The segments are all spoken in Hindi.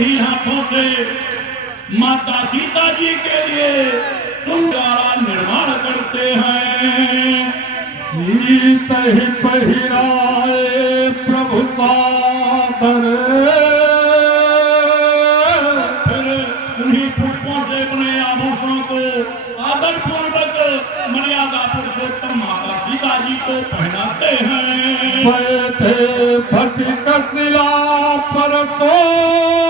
ही हाथों से माता सीता जी के लिए सुंदर निर्माण करते हैं। सीता ही पहिराए प्रभु सादर, फिर उन्हीं पुष्पों से बने आभूषणों को आदर पूर्वक मर्यादा पुरुषोत्तम माता सीता जी को पहनाते हैं। बैठे फटिक शिला पर सोंदर,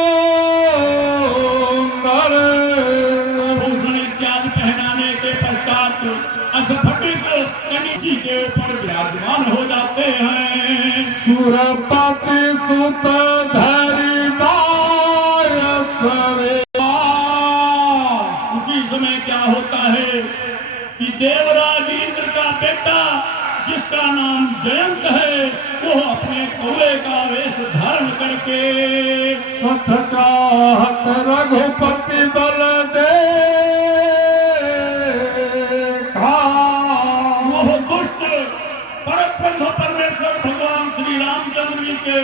आभूषण इत्यादि पहनाने के पश्चात असफटिक जी के ऊपर विराजमान हो जाते हैं। सुरपति सुत धरि उसी समय क्या होता है कि देवराज इंद्र का बेटा जिसका नाम जयंत है वो अपने कौवे का वेश धारण करके सठ चाहत रघुपति बल देखा, वो दुष्ट परब्रह्म परमेश्वर भगवान श्री रामचंद्र जी के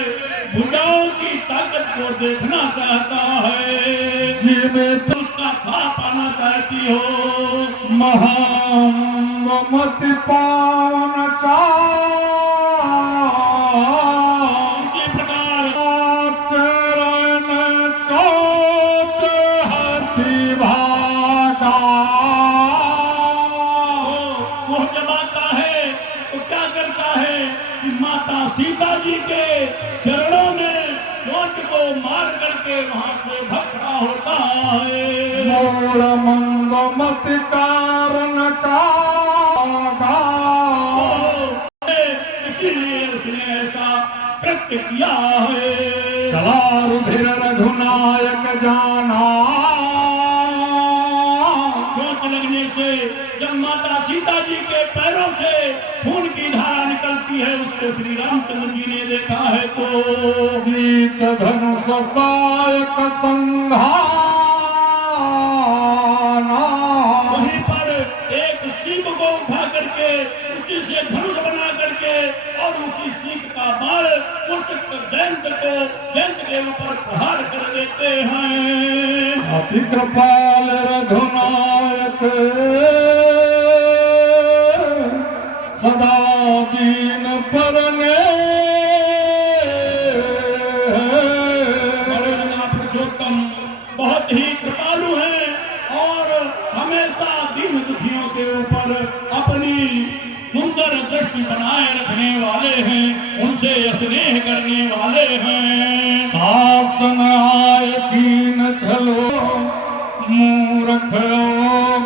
भुजाओं की ताकत को देखना चाहता है, जिन्हें उसका था पाना चाहती हो। महामति पावन इसी प्रकार चरण चोट हाथी भागा, वो जब आता है तो क्या करता है कि माता सीता जी के चरणों में चोट को मार करके वहां से भगता होता है। मोर मंगमत कारण का, इसीलिए उसने ऐसा कृत्य किया है। चला रुधिर रघुनायक जाना, चोट लगने से जब माता सीता जी के पैरों से खून की धारा निकलती है उसको श्री रामचंद्र जी ने देखा है तो सीत धनुष सायक संघाना, वहीं पर एक सीख को उठा करके उसी से धनुष बना करके और उसी सीख का बाण उस जयंत के ऊपर प्रहार कर देते हैं। अति कृपाल रघुनायक सदा दीन परने, पुरुषोत्तम बहुत ही कृपालु हैं और हमेशा दीन दुखियों के ऊपर अपनी सुंदर दृष्टि बनाए रखने वाले हैं, उनसे स्नेह करने वाले हैं। आसन आय कीन चलो मूर्ख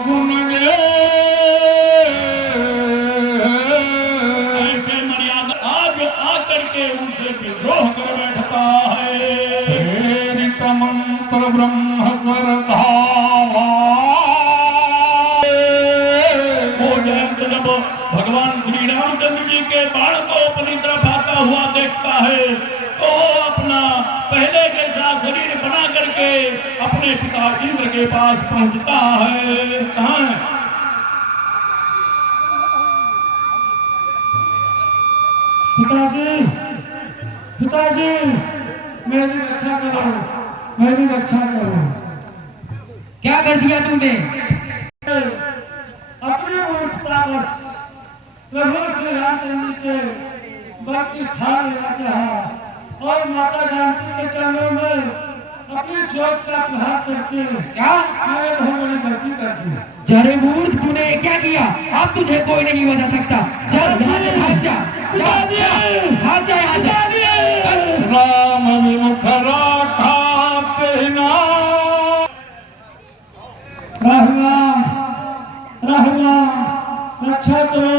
गुण गे, ऐसे मर्यादा आज आकर के उनसे विद्रोह कर बैठता है। प्रेरित मंत्र ब्रह्म सरधावा, वो जयंत जब भगवान श्री रामचंद्र जी के बाण को अपनी तरफ आता हुआ देखता है तो वो अपना पहले जैसा शरीर बना करके अपने पिता इंद्र के पास पहुंचता है। कहाँ है? पिताजी, पिताजी मेरी रक्षा करो, मेरी रक्षा करो। क्या कर दिया तूने? अपनी मूर्खता बस प्रभु श्री रामचंद्र के बल की खा लेना चाहा और माता जानकी के चरणों में अपनी चोट का प्रहार करके क्या? मैंने बहुत बड़ी गलती कर दी। जरे मूर्ख, तूने क्या किया? अब तुझे कोई नहीं बचा सकता। चल यहाँ से भाग जा, भाग जा यहाँ से। राम विमुख राखा तेना, रहमान रक्षा करो,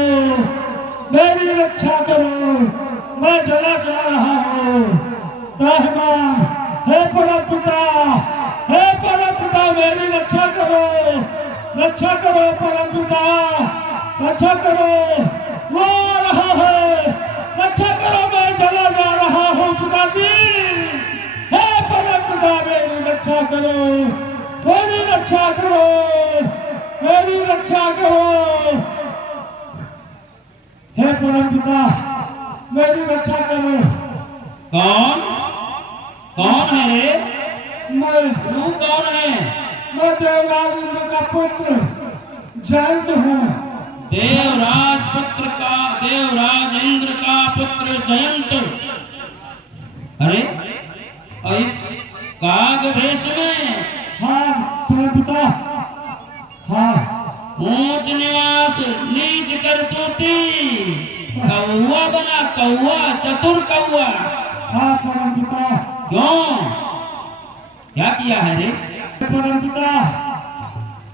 मेरी रक्षा करो, मैं चला जा रहा हूँ। रहमान, हे परम पिता, हे परम पिता मेरी रक्षा करो, रक्षा करो परम पिता, रक्षा करो। वो आ रहा है, रक्षा करो, मैं चला जा रहा हूँ पिताजी। हे परम पिता मेरी रक्षा करो, मेरी रक्षा करो, मेरी रक्षा करो। हे परम पिता मेरी रक्षा करो। कौन कौन है रे? मैं तू कौन है? मैं देवराज इंद्र का पुत्र जयंत हूँ। देवराज इंद्र का पुत्र जयंत। अरे और इस काग वेश में? हाँ प्रभुता, हाँ ऊंच निवास नीच करतूती, कौआ बना, कौआ, चतुर कौआ। हाँ परमपिता। क्यों, क्या किया है रे? परमपिता,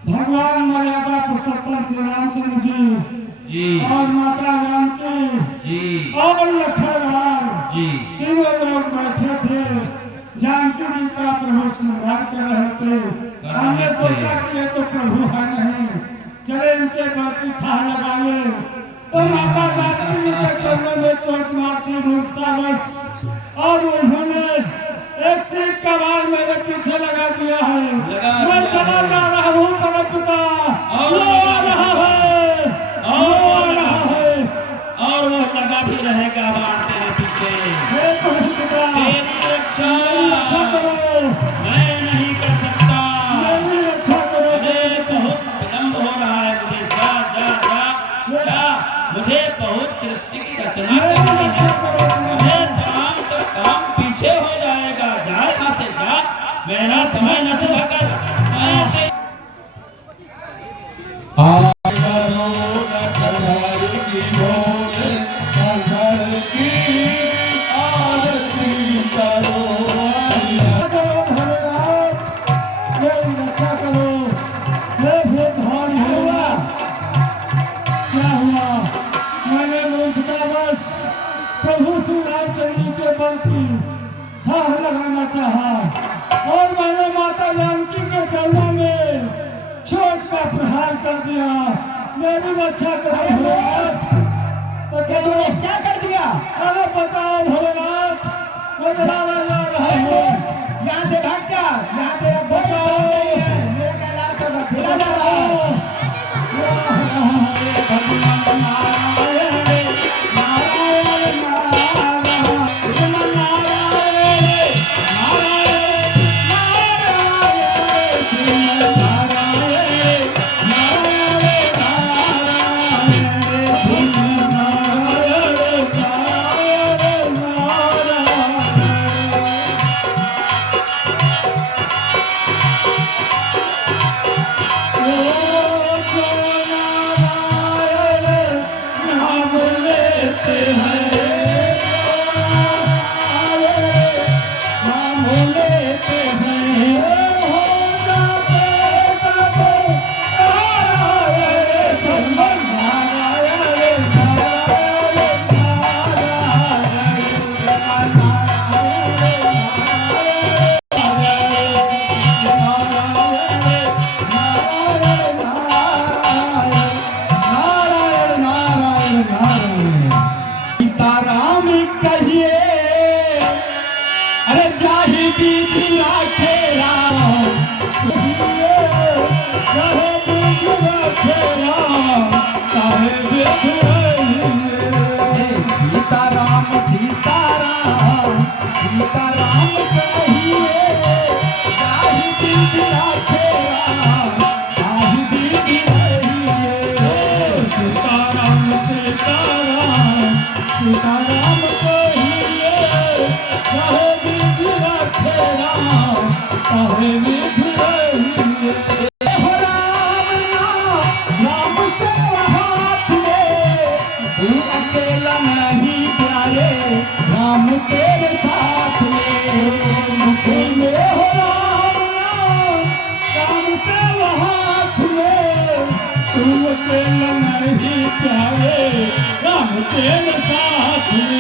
भगवान मर्यादा पुरुषोत्तम श्री रामचंद्र जी और माता जानकी जी और लखनलाल जी तीनों लोग बैठे थे। जानकी जी का प्रभु श्रृंगार कर रहे थे। हमने सोचा कि ये तो प्रभु है नहीं, चले इनके गलती था लगाए। तो माता जानकी जी के चरणों में चोट मारती मूर्खतावश, और उन्होंने एक सीट का बाल मेरे पीछे लगा दिया है। मैं चला जा रहा हूँ परमपिता, वो आ रहा है, वो आ रहा है, और वो लगा भी रहेगा बाण तेरे पीछे। हे परमपिता, तेरी रक्षा रक्षा करो, मैं नहीं कर सकता। मेरी रक्षा करो। मुझे बहुत विलम्ब हो रहा है, मुझे जा जा जा जा, मुझे बहुत दृष्टि की रचना करनी है। मुझे तमाम सब काम पीछे हो जाएगा। जा यहाँ से जा, मेरा समय नष्ट न कर। प्रभु श्री रामचंद्र जी के बल की थाह लगाना चाहा, और मैंने माता जानकी के चरणों में चोट का प्रहार कर दिया। मेरी रक्षा करो भोलेनाथ, बचाओ। क्या कर दिया? अरे बचाओ भोलेनाथ, मैं जा रहा हूँ। यहाँ से भाग जा, यहाँ तेरा कोई स्थान नहीं है। मेरे कैलाश पर बखेला जा रहा है। तेरे साथ में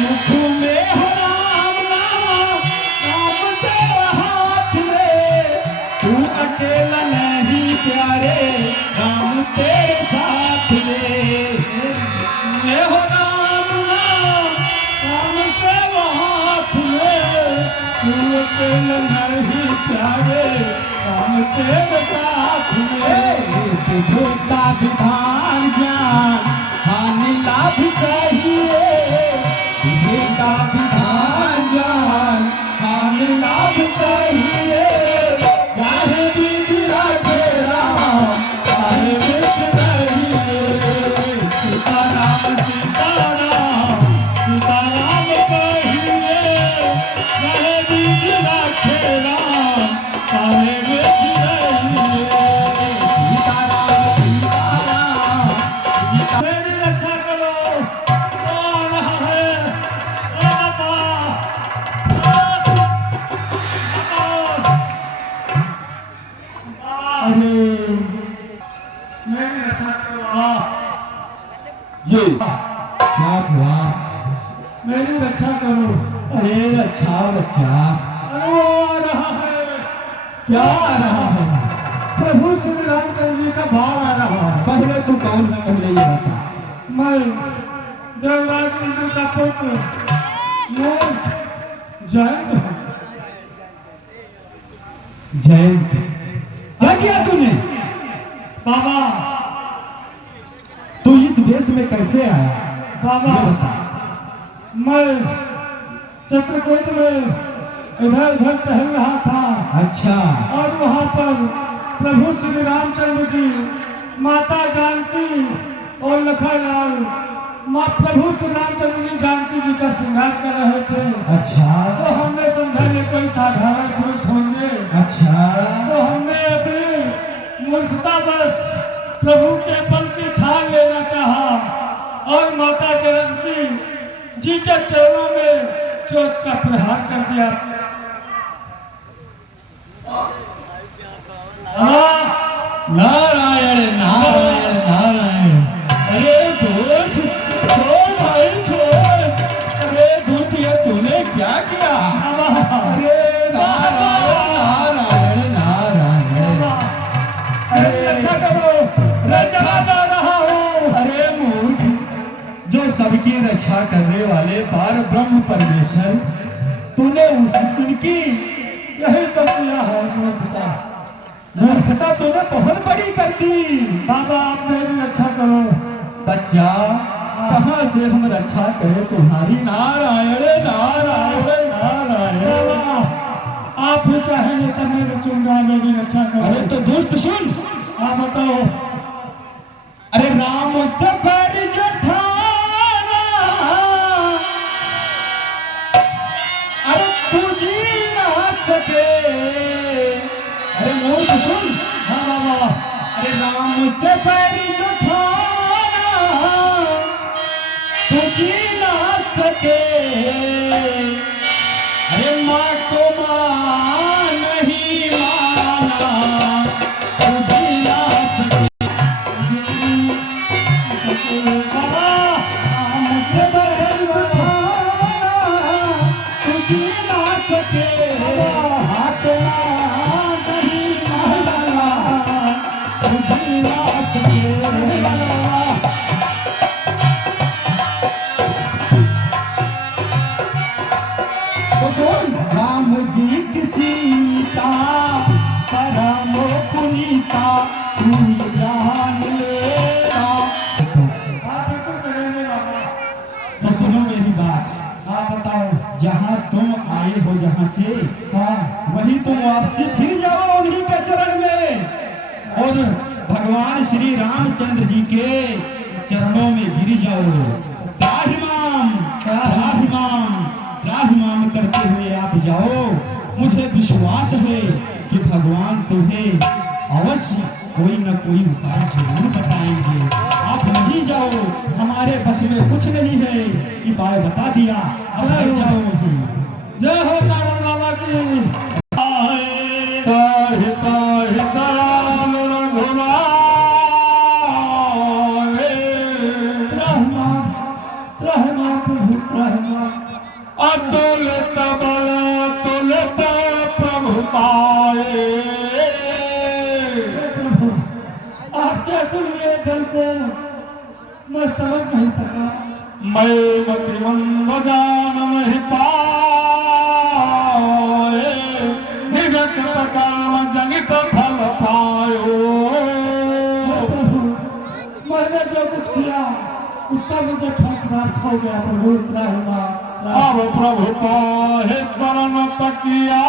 मुख में हो राम नाम, राम तेरा हाथ में, तू अकेला नहीं प्यारे, राम तेरे साथ में हो राम नाम, राम तेरा हाथ में, तू अकेला नहीं प्यारे, राम तेरे साथ में। झूठा विधान ज्ञान हानि लाभ चाहिए, विधि का विधान ज्ञान हानि लाभ चाहिए। मेरा अच्छा बच्चा, अरे वो आ रहा है, क्या आ रहा है? प्रभु श्री रामचंद्र जी का भाव आ रहा है। पहले तू कौन है, पहले ये बता। मैं देवराज इंद्र का पुत्र मूर्ख जयंत हूँ। जयंत, क्या किया तूने? बाबा, तू इस वेश में कैसे आया? बाबा, ये बता। मैं चित्रकूट में इधर उधर टहल रहा था अच्छा, और वहाँ पर प्रभु श्री रामचंद्र जी, माता जानकी और लखनलाल माँ प्रभु श्री रामचंद्र जी जानकी जी का श्रृंगार कर रहे थे। अच्छा, तो हमने समझा ये कोई साधारण पुरुष होंगे। अच्छा, तो हमने अपनी मूर्खता बस प्रभु के बल की थाल लेना चाहा और माता जानकी जी के चरणों में चोच का प्रहार कर दिया। नारायण नारायण नारायण। अरे दोस्त, छोड़ भाई छोड़। अरे दोस्त, ये तूने क्या किया? अरे नारायण नारायण नारायण। अरे रक्षा करो, रक्षा कर रहा हूँ। अरे मूर्ख, जो सबकी रक्षा करने वाले पार ब्रह्म परमेश्वर, तूने उनकी यही तो किया है मूर्खता। मूर्खता तूने बहुत बड़ी कर दी। बाबा, आप मेरी रक्षा करो। बच्चा, कहाँ से हम रक्षा करें तुम्हारी? नारायण नारायण नारायण। बाबा, आप ही चाहेंगे तो मैं रचूंगा, मेरी रक्षा करो। अरे तो दुष्ट सुन। हाँ बताओ। अरे राम सफर जठाना, अरे तू जी ना सके। अरे मूर्ख सुन। हाँ बाबा। अरे राम सफर जठाना, तू जी ना सके। अरे माँ को माँ नहीं माना, तू जी ना सके। राम जी की सीता परम पुनीता, तू जान लेगा। हाँ बिल्कुल करेंगे बाबा। तो सुनो मेरी बात। हाँ बताओ। जहाँ तुम आए हो, जहाँ से, हाँ वही तुम वापसी फिर जाओ उन्हीं के चरण में और भगवान श्री रामचंद्र जी के चरणों में गिर जाओ। त्राहिमाम त्राहिमाम त्राहिमाम करते हुए आप जाओ। मुझे विश्वास है कि भगवान तुम्हें अवश्य कोई न कोई उपाय जरूर बताएंगे। आप नहीं जाओ, हमारे बस में कुछ नहीं है। उपाय बता दिया, अब जय हो। जाओ वहीं। जय हो नारायण बाबा की। ताहि ताहि ताल रघुनाथ। त्राहिमाम, त्राहिमाम प्रभु त्राहिमाम। अतुलित बल तुलित प्रभु पाए। हे प्रभु, आपके अतुल्य बल को मैं समझ नहीं सका। मैं मतिमंद जान नहीं पाए। निगत कर्म जनित फल पायो। हे प्रभु, मैंने जो कुछ किया उसका मुझे फल प्राप्त हो गया। प्रभु त्राहिमाम अब प्रभु पाहे शरण तकिया।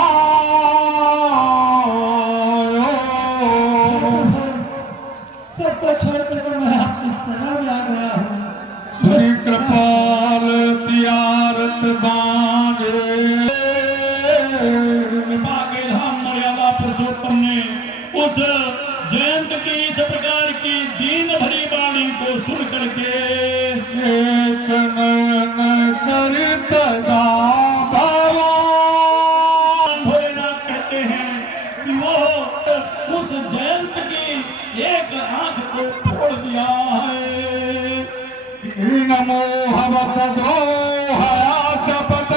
सबको छोड़कर मैं आपकी शरण में आ गया हूँ। श्री कृपाल तियारत बांधे। कृपा के धाम मर्यादा पुरुषोत्तम ने उस जयंत की इस प्रकार की दीन भरी वाणी को सुन करके एक नयन करित जा भगवान। भोलेनाथ कहते हैं कि वो उस जयंत की एक आंख को फोड़ दिया है। नमो हवस द्रोह कपट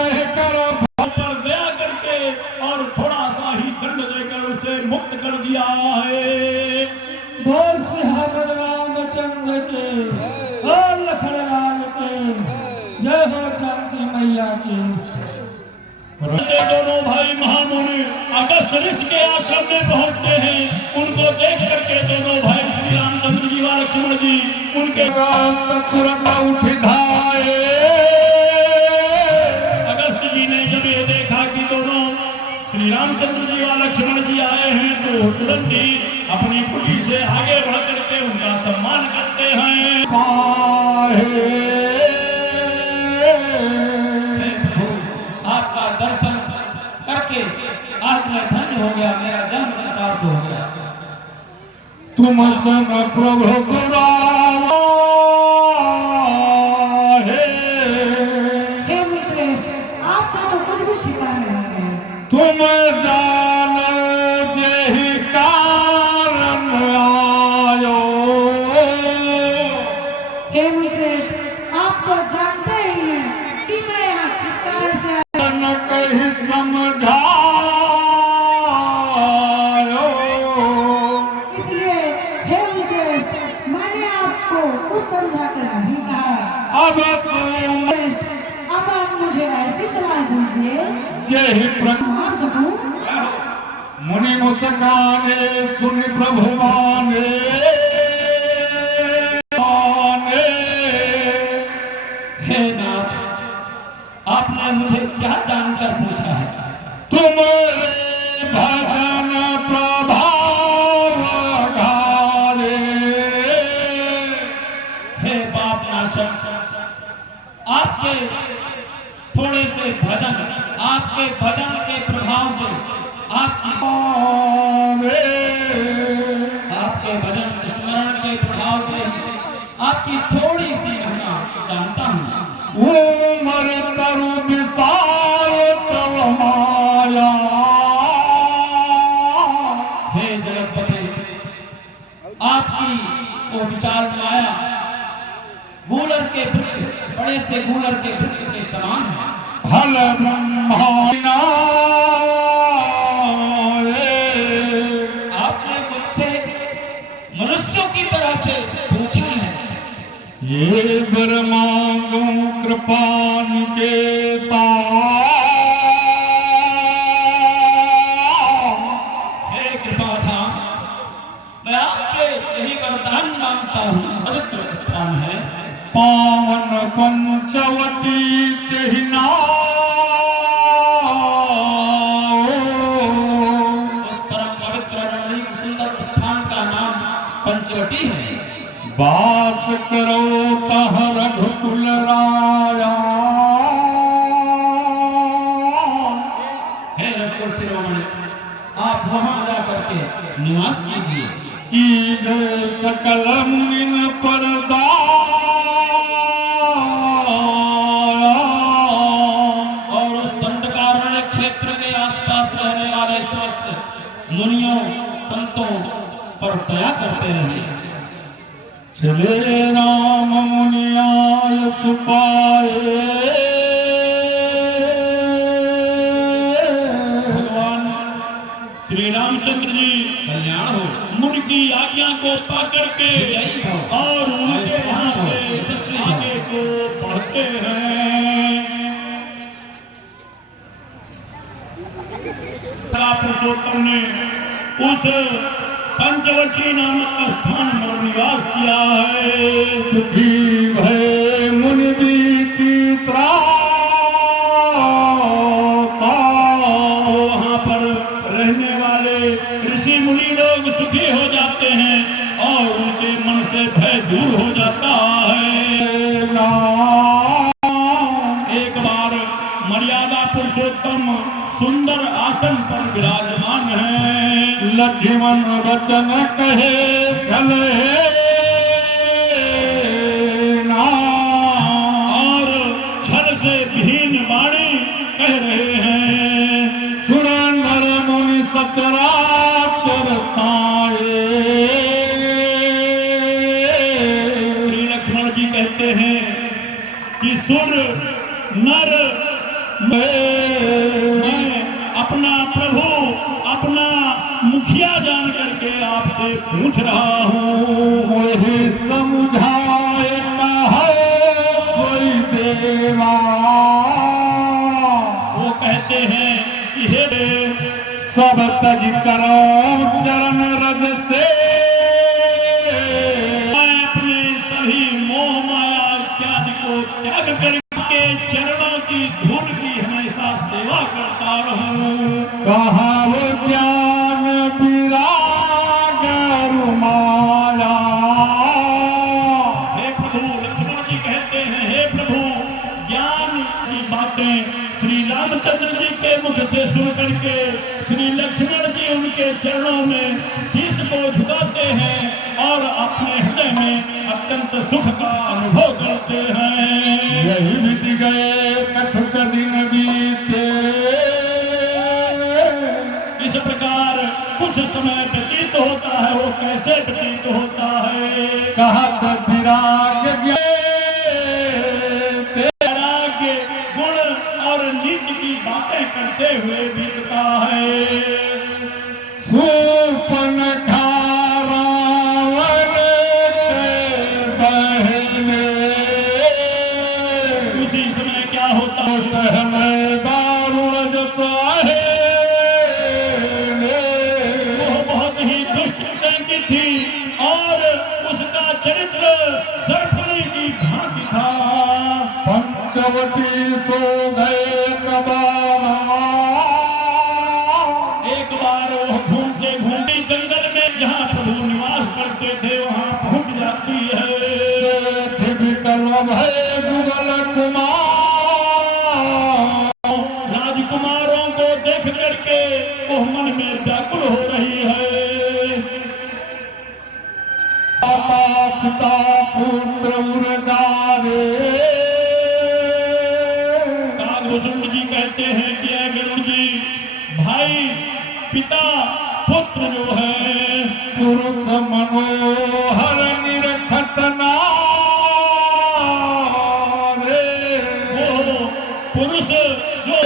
दोनों भाई महामुनि अगस्त ऋषि के आश्रम में पहुंचते हैं। उनको देख करके दोनों भाई श्री रामचंद्र जी व लक्ष्मण जी उनके तुरंत उठ धाये। अगस्त जी ने जब ये देखा कि दोनों श्री रामचंद्र जी व लक्ष्मण जी आए हैं तो तुरंत ही अपनी कुटी से आगे बढ़ करके उनका सम्मान करते हैं। आपका दर्शन करके आज मैं धन्य हो गया, मेरा जन्म प्राप्त हो गया। तुम सन प्रभु गुरावा हे मुझश्रेष्ठ, आपसे तो कुछ भी छिपा नहीं है। तुम जानो जेहि कारण आयो। हे मुझश्रेष्ठ, आप तो जानते ही हैं कि मैं यहाँ किस कारण से आया। न कहीं समझायो। इसलिए हे मुझश्रेष्ठ, मैंने आपको कुछ समझा कर नहीं कहा। अब तुम अब आप मुझे ऐसी सलाह दीजिए जेहि मार सकूं। मुनि मुस्काने सुनि प्रभु माने। हे नाथ, आपने मुझे क्या जानकर पूछा है? तुम्हारे भजन प्रभाव घारे। हे पाप नाशक, आपके थोड़े से भजन, आपके भजन के प्रभाव से आपके भजन स्मरण के प्रभाव से आपकी थोड़ी सी महिमा जानता हूँ। उमर तरु विशाल तव माया। हे जगतपति, आपकी वो विशाल माया गूलर के वृक्ष, बड़े से गूलर के वृक्ष के समान है। हल ब्रह्माना। आपने मुझसे मनुष्यों की तरह से पूछा है। ये बर मांगू कृपा निकेता। हे कृपा था, मैं आपसे यही वरदान मांगता हूँ। पवित्र स्थान है, पावन पंचवटी तेहिना। उस परम पवित्र रमणीक सुंदर स्थान का नाम पंचवटी है। वास करो तह रघुकुल राया। हे रघुकुल शिरोमणि, आप वहां जाकर के निवास कीजिए। कीजे सकल मुनिन परदा। और उस दंडकारण्य क्षेत्र के आसपास रहने वाले समस्त मुनियों संतों पर दया करते रहिए। चले राम मुनियाय सुपाए। भगवान श्री रामचंद्र जी कल्याण हो। मुनि की आज्ञा को पा करके जय हो। और उनके ऐसे वहां हो, से यशस्वी हो। आगे को बढ़ते हैं। पुरुषोत्तम ने उस पंचवटी नामक स्थान पर निवास किया है। सुखी भय मुनि बीती वहां पर रहने वाले ऋषि मुनि लोग सुखी हो जाते हैं और उनके मन से भय दूर हो जाता है। एक बार मर्यादा पुरुषोत्तम सुंदर आसन पर विराजमान है। लक्ष्मण वचन कहे चले ना। और छल से विहीन वाणी कह रहे हैं। सुरेंद्र मुनि सचराचर साए। श्री लक्ष्मण जी कहते हैं कि सुर नर मैं अपना प्रभु अपना मुखिया जान करके आपसे पूछ रहा हूँ। वही समझाए कहो कोई देवा। वो कहते हैं कि हे सब तज करो चरण रज से, मैं अपने सभी मोह माया इत्यादि को त्याग करके चरणों की धूल की हमेशा सेवा करता रहूं। कहा वो ज्ञान विराग रुमाला। हे प्रभु, लक्ष्मण जी कहते हैं हे प्रभु, ज्ञान की बातें श्री रामचंद्र जी के मुख से सुन करके श्री लक्ष्मण जी उनके चरणों में शीश को झुकाते हैं और अपने हृदय में अत्यंत सुख का अनुभव करते हैं। यही बीत गए कछुक दिन बीते, इस प्रकार कुछ समय व्यतीत होता है। वो कैसे व्यतीत होता है? कहत विराग वैराग्य गुण और नीति की बातें करते हुए बीतता है। सूपन रावण के बहने, उसी समय क्या होता है? हमें दारुण जो चाहे, वो बहुत ही दुष्ट हृदय की थी और उसका चरित्र सर्पणी की भांति था। पंचवटी सो गए कबारा, एक बार वो घूमते घूमते जंगल में जहाँ प्रभु निवास करते थे वहाँ पहुँच जाती है। विकल भय जुगल कुमार, राजकुमारों को देख करके वो मन में व्याकुल हो रही है। माता पिता पुत्र उर्गारे, कागभूषण जी कहते हैं कि ऐ गरुड़ जी, भाई पिता पुत्र जो है पुरुष मनोहर निरखत नारे, वो पुरुष जो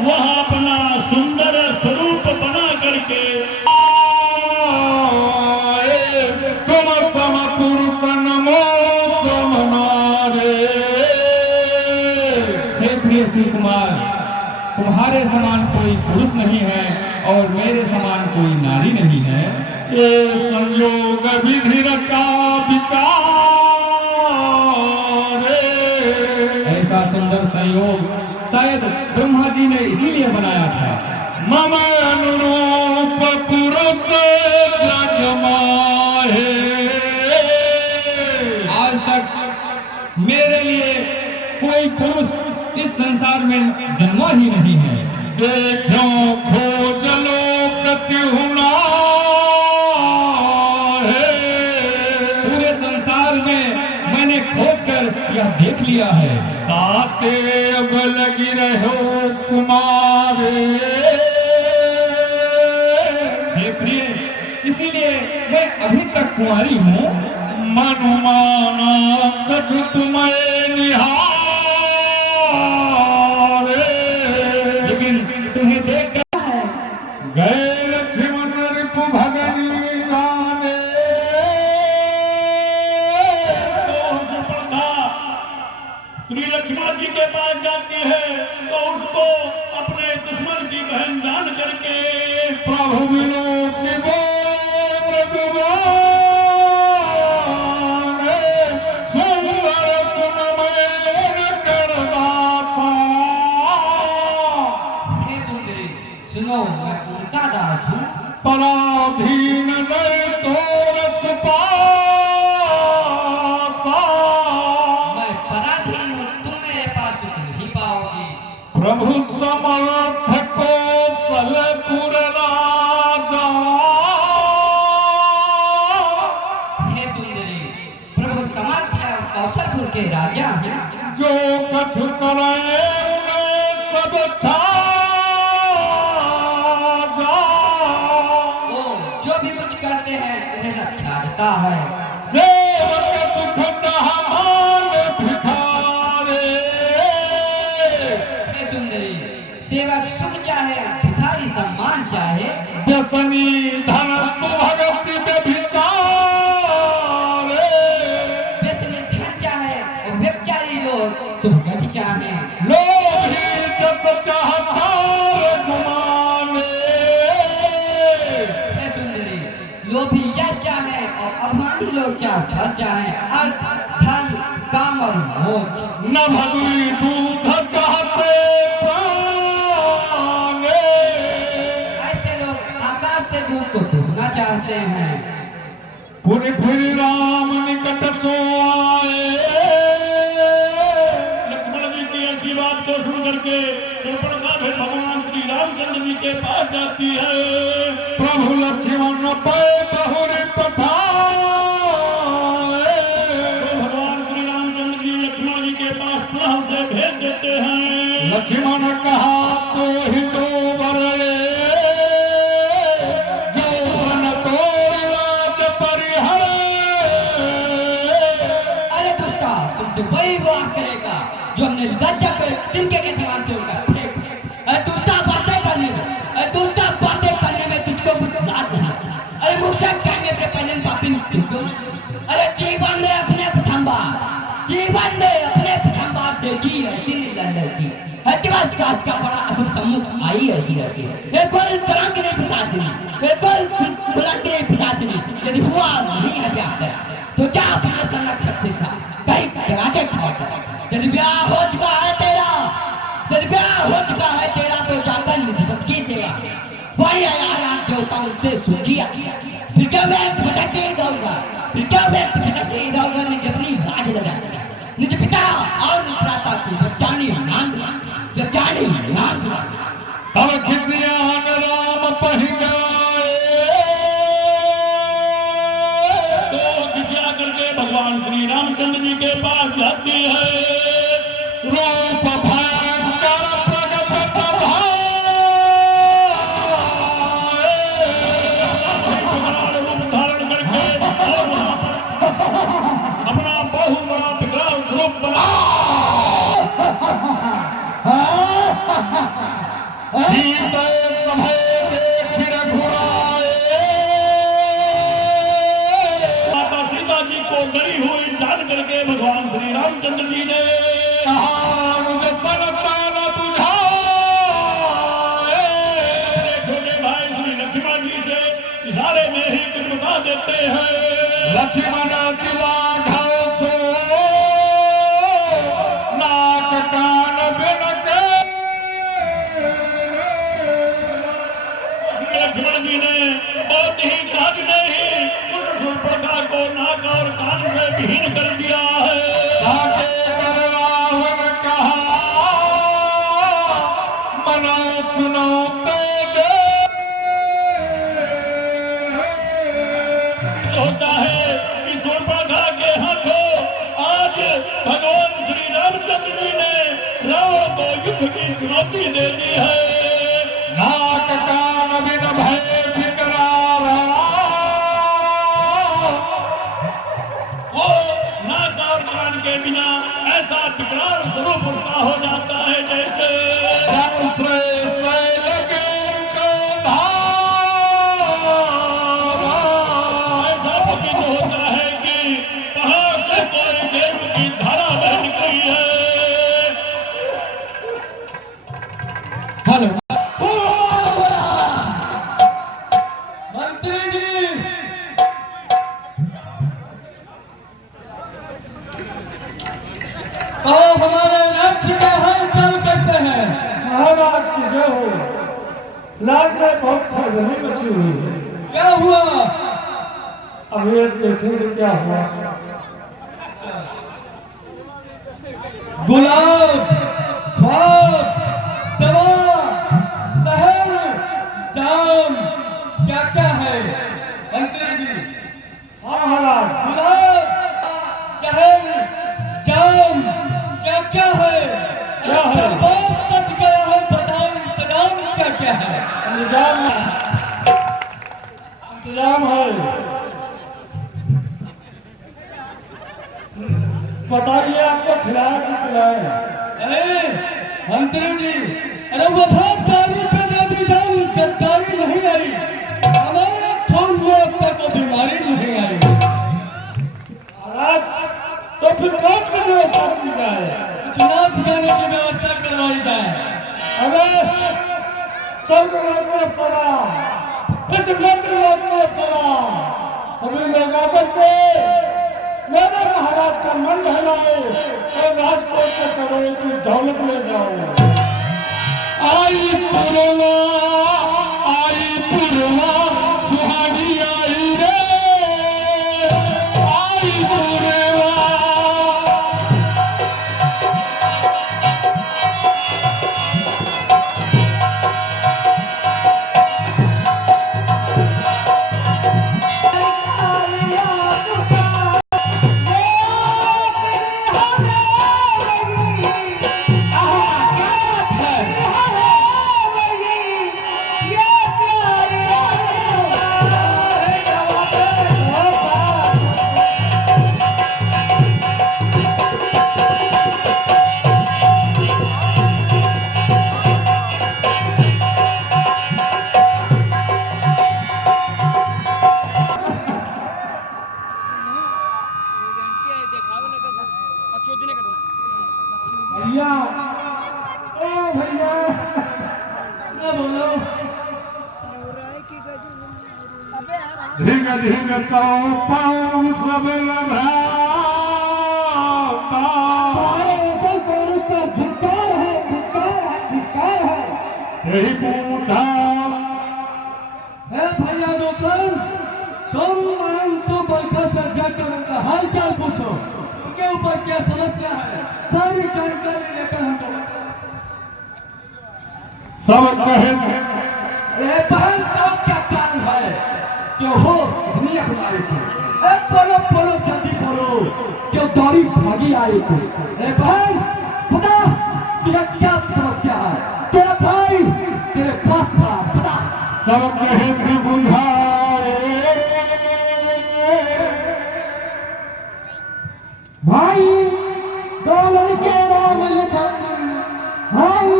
वह अपना सुंदर स्वरूप बना करके तुम सम पुरुष नमो सम नारे। हे प्रिय श्री कुमार, तुम्हारे समान कोई पुरुष नहीं है और मेरे समान कोई नारी नहीं है। ये संयोग विधि रचा विचार, ऐसा सुंदर संयोग शायद ब्रह्मा जी ने इसीलिए बनाया था। मम अनुरूप पुरुष जग माहे, आज तक मेरे लिए कोई पुरुष इस संसार में जन्मा ही नहीं है। देखो खोज लो कत्युना है, पूरे संसार में मैंने खोज कर यह देख लिया है। ताते अब लगी रहो कुमारे, हे प्रिय, इसीलिए मैं अभी तक कुंवारी हूँ। मनुमाना कछु तुम्हें निहार, लेकिन तुम्हें देख कर है गए लक्ष्मण रिपु भगनी जाने। तो सुपर्णा श्री लक्ष्मण जी के पास जाती है तो उसको अपने दुश्मन की बहन जान करके प्रभु मिलो कि वो मृदुवान, सुंदर सुनमय उनकर दासा। हे सुंदरी, सुनो, मैं उनका दास हूँ। पराधीन नर तोरत पासा, मैं पराधीन हूँ, तुम मेरे पास सुख नहीं पाओगी। प्रभु समर्थ को सलपुर राजा। हे सुंदरी, प्रभु समर्थ है और कौशलपुर के राजा हैं। जो कछु करे उन्हें सब छाजा। वो जो भी कुछ करते हैं उन्हें सब छाड़ता है। सेवक सुख चाह मान भिखारे, हे सुंदरी, सेवक सुख चाहे, भिखारी सम्मान चाहे। व्यसनी धन तु भगति व्यभिचारे, व्यसनी धन चाहे और व्यभिचारी लोग सुख गति चाहे। लोभ तुम्हारी लोग क्या फल चाहे अर्थ धन काम और मोक्ष। न भगवी दूध चाहते पाएंगे। ऐसे लोग आकाश से दूध को दूधना चाहते हैं। फिर राम निकट सो आए। लक्ष्मण जी की ऐसी बात को सुन करके शूर्पणखा फिर भगवान श्री रामचंद्र जी के पास जाती है। प्रभु लक्ष्मण पे बहुरी पठाए। तो भगवान श्री रामचंद्र जी लक्ष्मण जी के पास पुनः उसे भेज देते हैं। लक्ष्मण कहा तो ही दो बरले जो सन तोर लाज परिहरे। अरे दुष्टा, तुमसे वही वाह करेगा जो हमने लज्जा कर तिनके के समान तोड़कर फेंक। अरे दुष्टा, बातें करने में, अरे दुष्टा, बातें करने में तुझको कुछ लाज नहीं। अरे मुझसे कहने से पहले पापी तुमको, अरे जीवन में अपने प्रथमबार, जीवन में अपने प्रथमबार देखी ऐसी लड़की हत्या साथ का बड़ा अशुभ सम्मुख आई ऐसी लड़की। ये कोई तरह की नहीं प्रसादनी, ये कोई तरह की नहीं प्रसादनी। यदि हुआ नहीं है ब्याह तो क्या अपने संरक्षक से था कहीं कराके खाएगा। यदि ब्याह हो चुका है तेरा, यदि ब्याह हो चुका है तेरा तो जाकर निस्बत की सेवा बड़ी आराम देवताओं से सुखिया। फिर क्या व्यक्त भटकते ही जाऊंगा, फिर क्या व्यक्त भटकते ही जाऊंगा। निज अपनी लाज लगा, निज पिता और निज भ्राता को बचाने नाम दूंगा, बचाने नाम दूंगा। तब खिसियान राम पहिनाए। तो खिसिया करके भगवान श्री रामचंद्र जी के पास जाती है। रूप भयंकर प्रगट सभाए। विकराल रूप धारण करके और वहां पर अपना बहुत बड़ा विकराल रूप बना। सीते सभे देख रघुराए। माता सीता जी को डरी हुई जान करके भगवान श्री रामचंद्र जी ने छोटे भाई श्री लक्ष्मण जी से इशारे में ही कुछ बता देते हैं। लक्ष्मण किला घासो नाक कान बिन के। लक्ष्मण जी ने बहुत ही काज में ही उस शूर्पणखा को नाक और कान से विहीन कर दिया है। आगे कर रावण कहा मना चुनौते दे। होता है कि शूर्पणखा के हाथों आज भगवान श्री रामचंद्र जी ने रावण को युद्ध की चुनौती दे दी है। नाक कान बिन भय विकरारा। वो नाक और कान के बिना ऐसा विकराल स्वरूप उसका हो जाता है जैसे धनुष शैल के धारा। ऐसा प्रतीत होता है कि पहाड़ से कोई गेरू की धारा बह निकली है। हेलो मंत्री जी, कहो हमारे राज्य का हालचाल कैसे है? महाराज की जय हो। लाज में बहुत खलबली मची हुई है। क्या हुआ? अब ये देखेंगे क्या हुआ। गुलाब, ख्वाब, दवा, शहर, जाम, क्या क्या है मंत्री जी? हाँ महाराज। गुलाब, शहर, जाम, क्या क्या है? क्या है? दरबार सच गया है, बताओ इंतजाम क्या क्या है? इंतजाम है। बताइए आपको खिलाया कि पिलाया? अरे मंत्री जी, अरे वफादारी पे नदी जान गद्दारी नहीं आई। हमारे खून में अब तक वो बीमारी नहीं आई। महाराज तो फिर कौन सी व्यवस्था की जाए? कुछ नाच गाने की व्यवस्था करवाई जाए। अरे स्वर्ग लोक को करा, इस मंत्र लोक को करा, सभी लोग आकर के मेरे महाराज का मन बहलाओ और राजकोट से करोड़ों की दौलत ले जाओ। आई पुरवा सुहानी आई रे, आई पुरवा। भैया, ओ भैया, ना बोलो। धीरे धीरे पाँव पाँव सब लभराता। धिक्कार है, धिक्कार है, धिक्कार है। यही पूछा है भैया दोस्तों, तुम आंसू बरखा से जाकर उनका हाल चाल पूछो, उनके ऊपर क्या समस्या है, सारी जानकारी लेकर हमको सब कहे ए बहन का क्या कारण है क्यों हो दुनिया बुलाई थी? ए बोलो बोलो जल्दी बोलो, क्यों दौड़ी भागी आई थी? ए बहन बता तेरा क्या समस्या है? तेरा भाई तेरे पास खड़ा, बता। सब कहे से बुझाए भाई दो लड़के राम लखन, भाई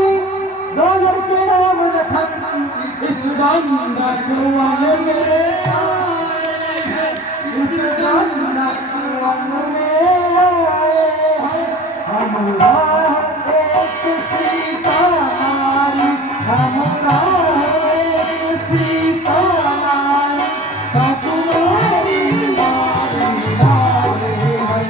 दो लड़के राम लखन इस बंदा को आने आए हैं, इस बंदा को आने आए हैं। हमारा एक सीता नारी, हमारा एक सीता नारी, सकुमारी नारी नारी है।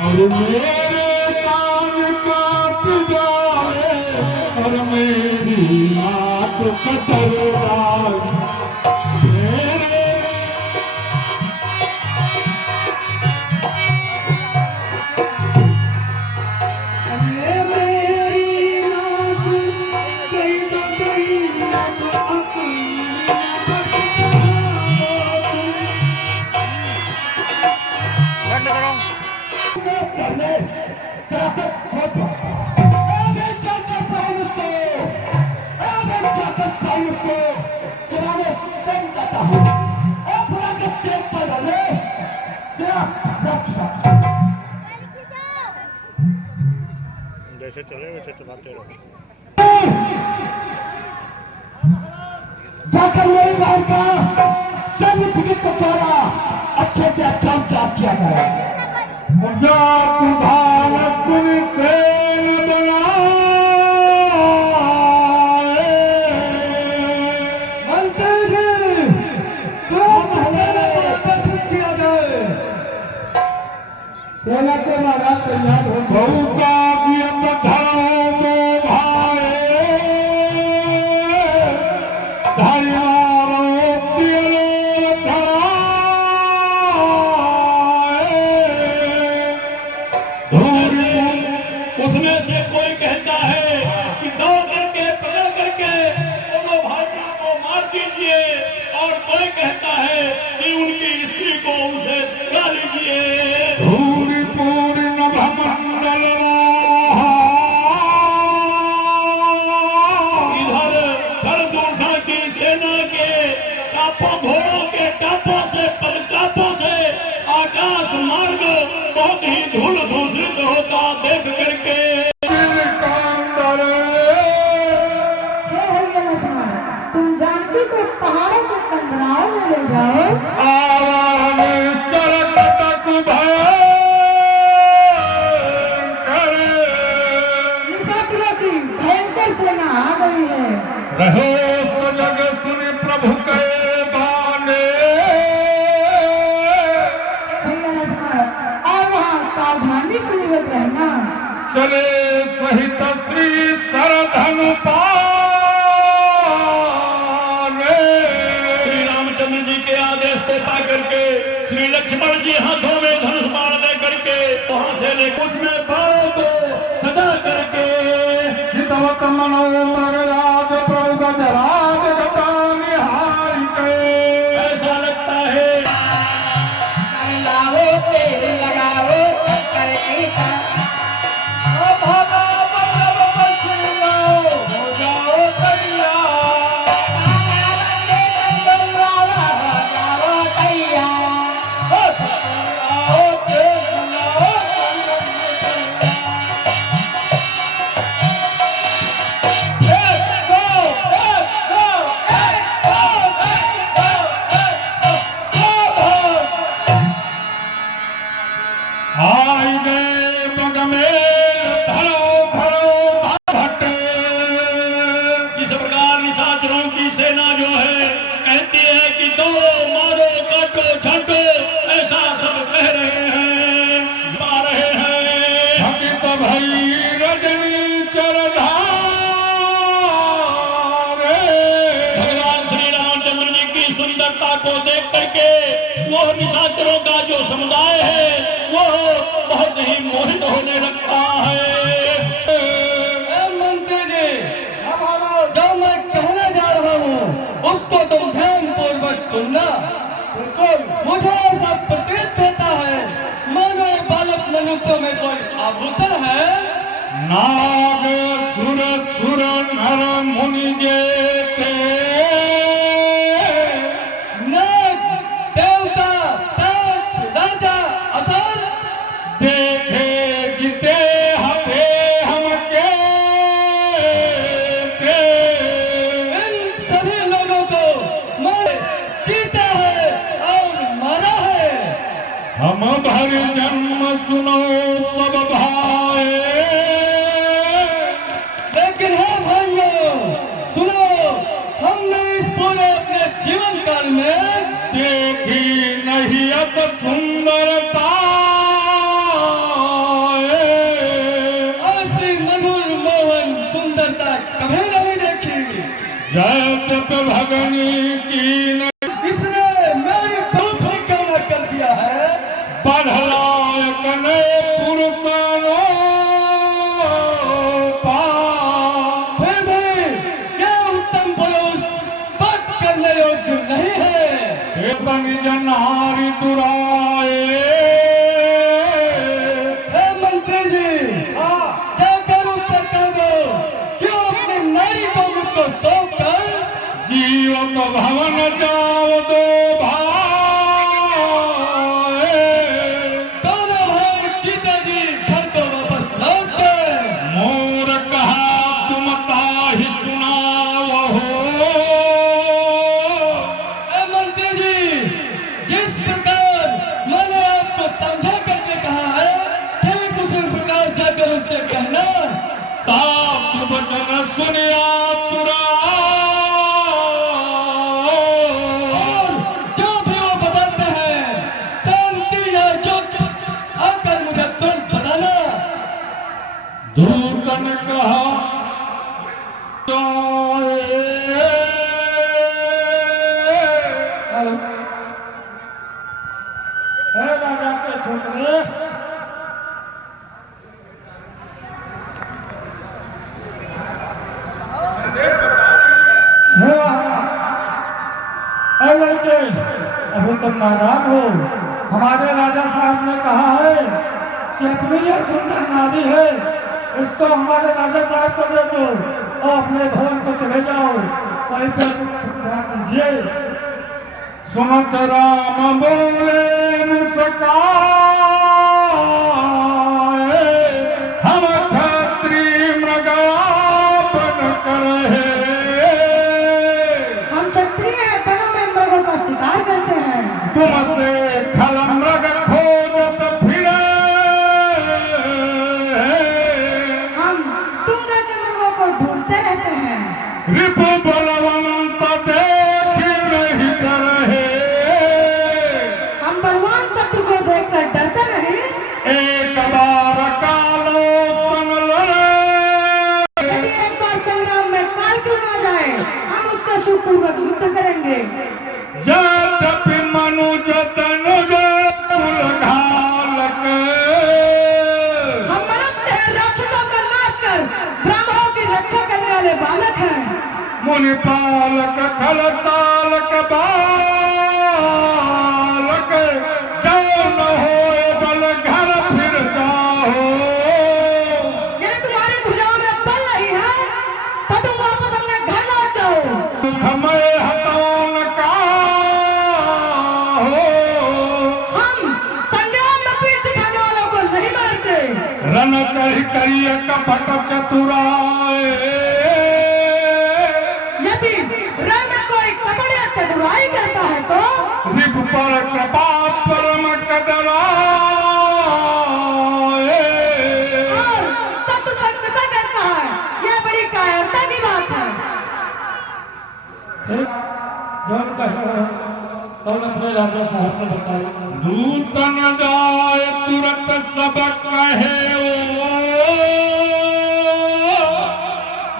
और मेरे कान काट जाए और मेरी नाक कतर डाले। मेरे मेरी नाक कहीं तो कहीं अब अपनी नाक जाकर मेरी मार का सब चिकित्सक के द्वारा अच्छे से अच्छा उपचार किया जाए। जा तू भारत सुन सेन बनाए मंत्री जी, तुरंत सेना को आकर्षित किया जाए। सेना के महाराज तैयार हो बहुका जियत धरो दो भाई धारी मारो दिलो उसमें से कोई कहता है कि दौड़ करके पकड़ करके दोनों भाइयों को मार दीजिए, और कोई कहता है कि उनकी स्त्री को उनसे छुड़ा लीजिए। पूरी पूरी नभमंडल इधर खरदूषण की सेना के टापों घोड़ों के टापों से पदचापों से आकाश मार्ग बहुत ही धूल धूसरित होता देख करके हे भैया लक्ष्मण, तुम जानकी को पहाड़ों के कंदराओं में ले जाओ। निशाचरों की भयंकर सेना आ गई है। रहो जग सुन प्रभु के बाने। भैया लक्ष्मण, और वहाँ सावधानी पूर्वक रहना। चले सहित श्री सरधनु पाने। श्री रामचंद्र जी के आदेश को पा करके श्री लक्ष्मण जी हाथों में धनुष बाण ले करके वहां से ले उसमें बाणों को सजा करके चितवत मनो मगराज प्रभु गजराज गता निहारी के। ऐसा लगता है लगाओ तेल लगाओ चक्कर का ओ भागा बल्लभ बंशिया हो जाओ तैयार। हो सतुराओ तेल लगाओ आई गए बग में धरो धरो भट्टे। इस प्रकार निशाचरों की सेना जो है कहती है कि दो मारो काटो छाटो, ऐसा सब कह रहे हैं, पा रहे हैं। भक्त भई रजनी चरधारे। भगवान श्री रामचंद्र जी की सुंदरता को देख करके वो निशाचरों का जो समुदाय है वो बहुत ही मोहित होने लगता है। मंत्री जी, जो मैं कहने जा रहा हूँ उसको तुम ध्यान पूर्वक सुनना। मुझे ऐसा प्रतीत होता है मानो ये बालक मनुष्यों में कोई आभूषण है। नाग सुर सुर नर मुनि जेते। नाग, देवता, तात, राजा, असुर देखे जिते हते हमके पे। इन सभी लोगों को मैंने जीता है और मारा है। हम भर जन्म सुनो सब भाई। लेकिन है भाइयों, सुनो, हमने इस पूरे अपने जीवन काल में देखी नहीं अत सुंदरता। ऐसी मधुर मोहन सुंदरता कभी नहीं देखी। जयत भगनी की न इसने मेरी बहुत ही क्यों न कर दिया है। बढ़लायक ने पुरुषों पा। फिर भी ये उत्तम पुरुष बात करने योग्य नहीं है। हे बन जनारी दुराए। हे मंत्री जी, जाकर उससे कह दो कि वो अपनी नारी को मुझको सौंप कर जीवत भवन जाओ दो भाई। दोनों भाई सीता जी घर को वापस लौट गए। मोर कहा तुम ताहि सुनाओ हो। बेटे, अभी तुम नाराज हो। हमारे राजा साहब ने कहा है कि अपनी ये सुंदर नारी है, इसको हमारे राजा साहब को दे दो और अपने भवन को चले जाओ, वहीं पे सुविधा दीजिए। सुमत राम बोले मुस्काए, हम क्षत्रिय मृगापन करे। हम क्षत्रिय हैं, वनों में मृगों का शिकार करते हैं। तुमसे खल मृग खोजत फिरे, हम तुम जैसे मृगों को ढूंढते रहते हैं। रिपु बलवंत देख नहीं डरे, हम बलवान शत्रु को देखकर डरते नहीं। एक बार कालो संग लड़े, यदि एक बार संग्राम में काल क्यों ना जाए, हम उससे सुखपूर्वक युद्ध करेंगे। यद्यपि मनुज तनुज कुल घालक, हम मनुष्य हैं, राक्षसों का नाश कर ब्राह्मणों की रक्षा करने वाले बालक हैं। मुनि पालक खल तालक बालक, जो न होए बल घर फिर जाओ। यदि तुम्हारी भुजाओं में बल नहीं है तो तुम वापस अपने घर लौट जाओ। सुखमय हतौन का हो, हम संग्राम में पीठ दिखाने वालों को नहीं मारते। रन चढ़ करिय कपट चतुराए, यदि रण में कोई कपट या चतुराई करता है तो रिप पर कृपा परम कदराए। और सत्य पर कृपा करता है, यह बड़ी कायरता की बात है। ठीक, जो कहो तो अपने राजा साहब से बताइए। दूत न जाय तुरंत सब कहे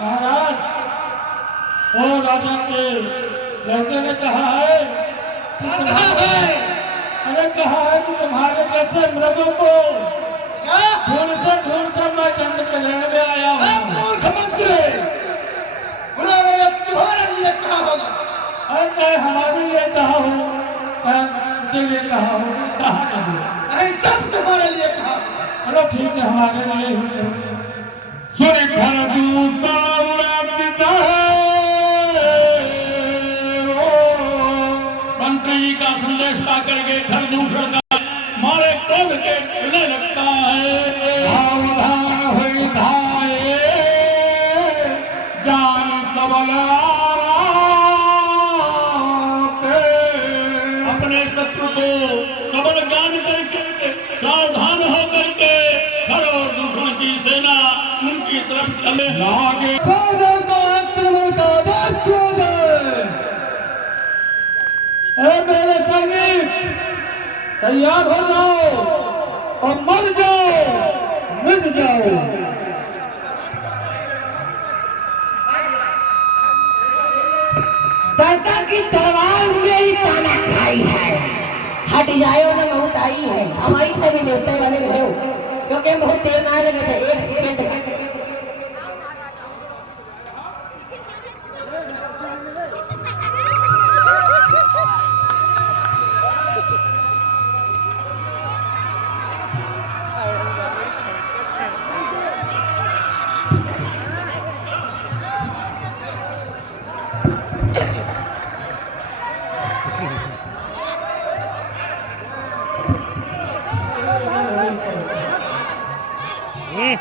महाराज, ओ राजा के लड़के ने कहा है कि अरे कहा है कि तुम्हारे जैसे मृगों को ढूंढते ढूंढते मैं दंड के रण में आया हूँ। मुख्यमंत्री उन्होंने तुम्हारे लिए कहा होगा। अरे चाहे हमारे लिए कहा हो, चाहे उनके लिए कहा हो, कहा चलिए। नहीं, सब तुम्हारे लिए कहा। चलो ठीक है, हमारे लिए ही सही। सुर घर दूसरा मंत्री जी का संदेश पाकर के घर दूषण का मारे क्रोध के चलने लगता है। सावधान हुई धाये, जान सबल आराते। अपने शत्रु को सबल जान करके सावधान होकर के घर और दूषण की सेना उनकी तरफ चले लागे सागर का आक्रमण का आदेश दिया जाए। अरे मेरे सैनिक, तैयार हो जाओ और मर जाओ, मिट जाओ। सरकार की तलवार मेरी ताना खाई है, हट जाओ ना बहुत आई है। हमारी तभी देवते वाले रहे हो, क्योंकि बहुत देर ना लगे थे, एक सेकंड। Hey!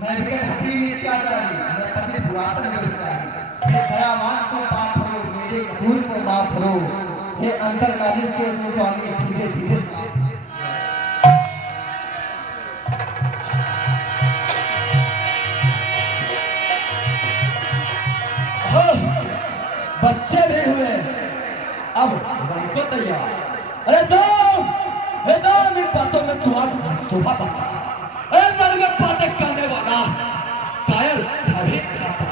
मैं विकट हकीम इत्याचारी, मैं पति पुरातन व्यभिचारी। हे दयावान को पाप करो, मेरे कसूर को माफ करो। हे अंतरकालीन के स्वामी धीरे धीरे बच्चे भी हुए, अब हमको तैयार। अरे इन बातों में दुआ से शोभा पाता। अरे मन में बातें करने वाला कायल भरी खाता।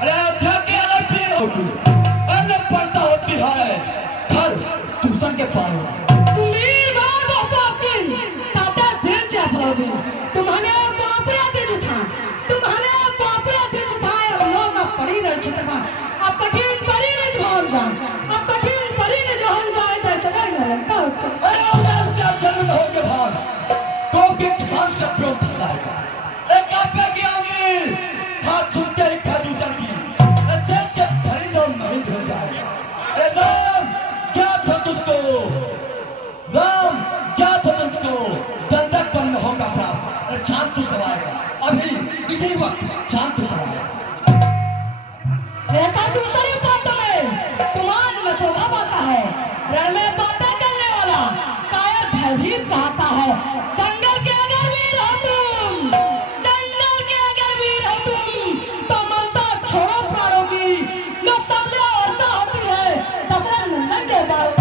अरे अयोध्या की अलग पीर होगी, अलग पर्दा होती है घर दूसर के पार। अब कठिन परी ने जहान जान, अब कठिन परी ने जहान जाए तो सगर में लगता हो तो। अरे उधर क्या जन्म होगे भान, कौम के किसान से प्योग करता है। एक आपे की होगी, हाथ सुनते ही खजूर की, देश के परिंदों महिंद हो जाएगा। अरे राम क्या था तुझको, राम क्या था तुझको, दंडक बन होगा प्राप्त। अरे शांत तू करवाएगा, अभी इसी वक्त शांत तू करवाएगा। रहता दूसरी बातों में, तुमान में शोभा पाता है, रण में बातें करने वाला कायर भयभीत कहता है। जंगल के अगर वीर हो तुम, जंगल के अगर वीर हो तुम, तो ममता छोड़ो प्राणों की, जो सबसे वर्षा होती है दशरथ नंदन के बाल।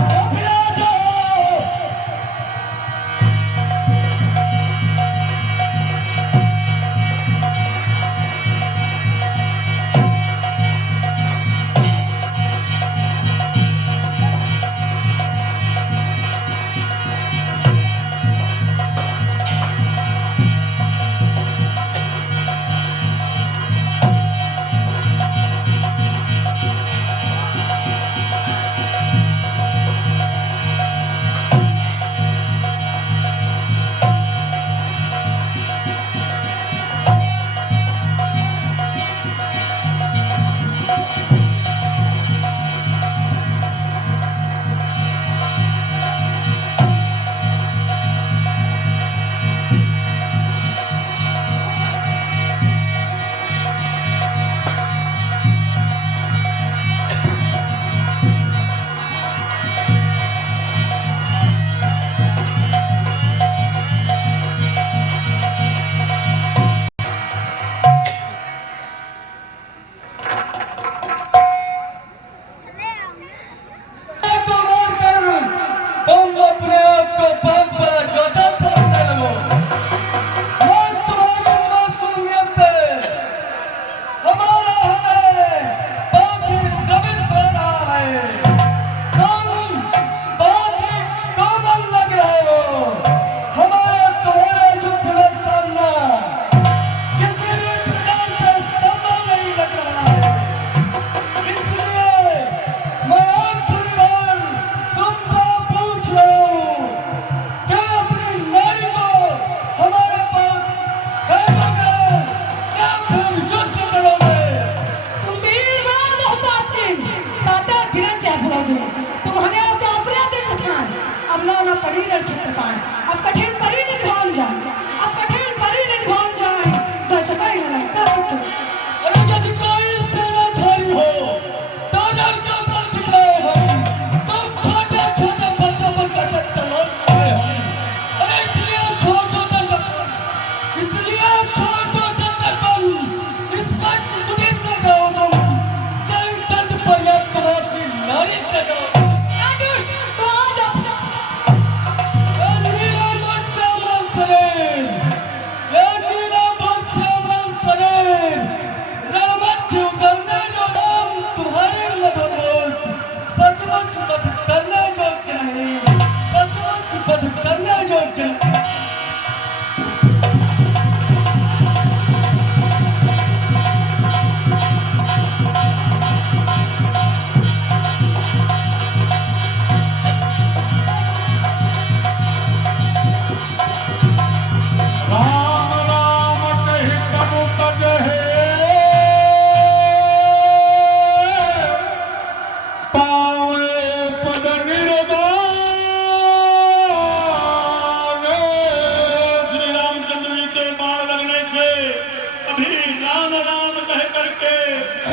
राम राम कह करके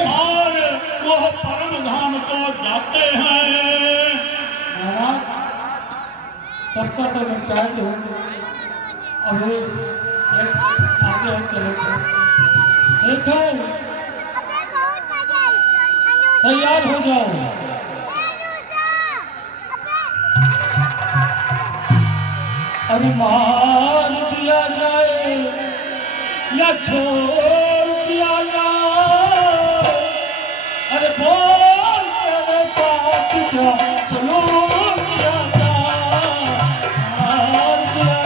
और वह परम धाम को जाते हैं। महाराज सबका तो निपटाए दो, अभी एक आगे चले ठीक है, तैयार हो जाओ। अरे मार दिया जाए या छोड़ दिया जाए, अरे बोल मेरे साथ क्या चलो दिया जाए, मार दिया।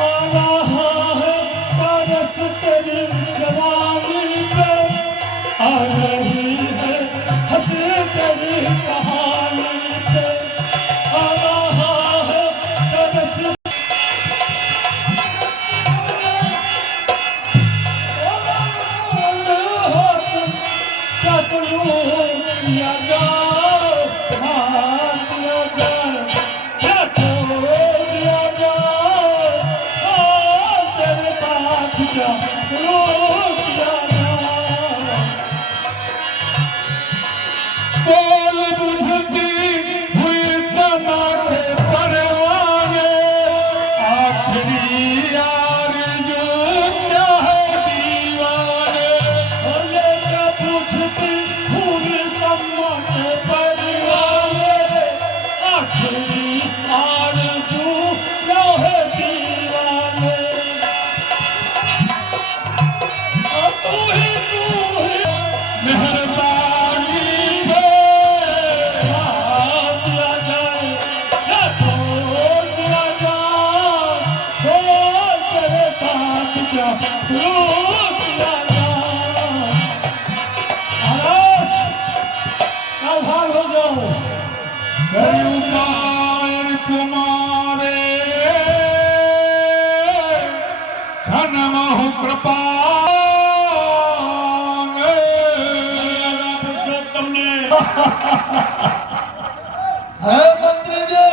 आ रहा है तरस तेरी जवानी पे, आ रही है हंसी तेरी कहानी पे, आ रहा है तरस। क्या सुनूं या जाओ, मार दिया जाए या छोड़ दिया जाए, और तेरे साथ क्या सुनूं दिया जाए। बोल बुझती हुई समा के परवाने, आखिरी आरज़ू क्या है दीवाने। बोले क्या बुझती हुई समा के परवाने, आखिरी आरज़ू क्या है दीवाने। तू ही मेहरबानी पे, मार दिया जाए या छोड़ दिया जाए, बोल तेरे साथ क्या छोड़ दिया जाए। महाराज सावधान हो जाओ। करुणाकर तुम्हारे सन्महु कृपा अरे मंत्री जी,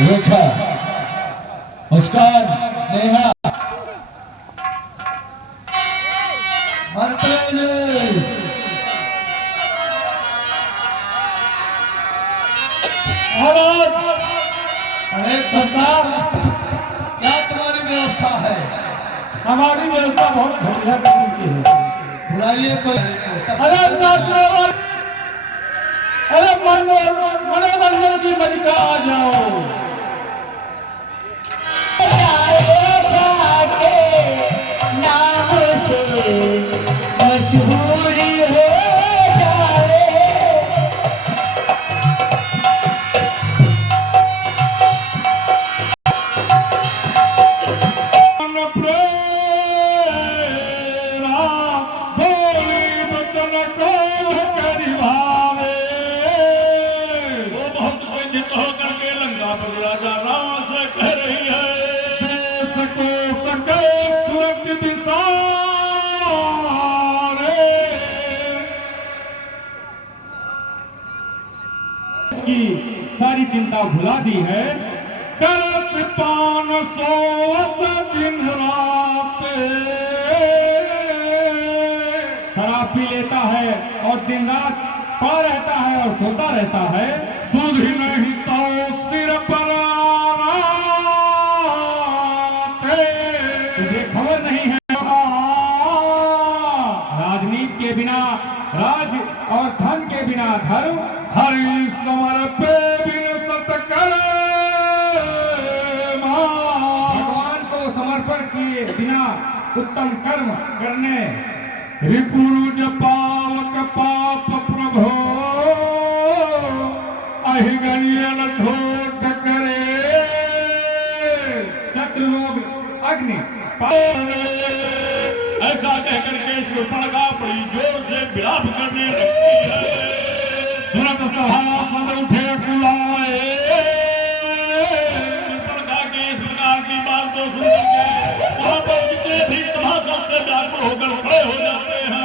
रेखा, मुस्कान, नेहा, मंत्री जी, महाराज अरे प्रस्ताव। क्या तुम्हारी व्यवस्था है? हमारी व्यवस्था बहुत घटिया किस्म की है। बुलाइए कोई। अरे नाचने वाले, अरे मनोरंजन की मलिका आ जाओ। नाम से मशहूरी हो जाए, वो बहुत व्यथित होकर के लंका पर राजा रावण से कह रही है, देश को सके सुरत विसारे, की सारी चिंता भुला दी है। करत पान सोवत दिन रात, शराब पी लेता है और दिन रात पड़ा रहता है और सोता रहता है। सुध नहीं तो सिर पर तुझे खबर नहीं है, राजनीति के बिना राज और धन के बिना धर्म, हरि समर पे बिन सत करे भगवान को समर्पण किए बिना उत्तम कर्म करने, रिपुरुज पावक पाप प्रभो, अहिगनियन छोट करे। शत्रु लोग अग्नि ऐसा कहकर के शूर्पणखा बड़ी जोर से विलाप करने लगती है। सुरत सभासद उठे कुलाए, शूर्पणखा के इस प्रकार की बात होकर खड़े हो जाते हैं।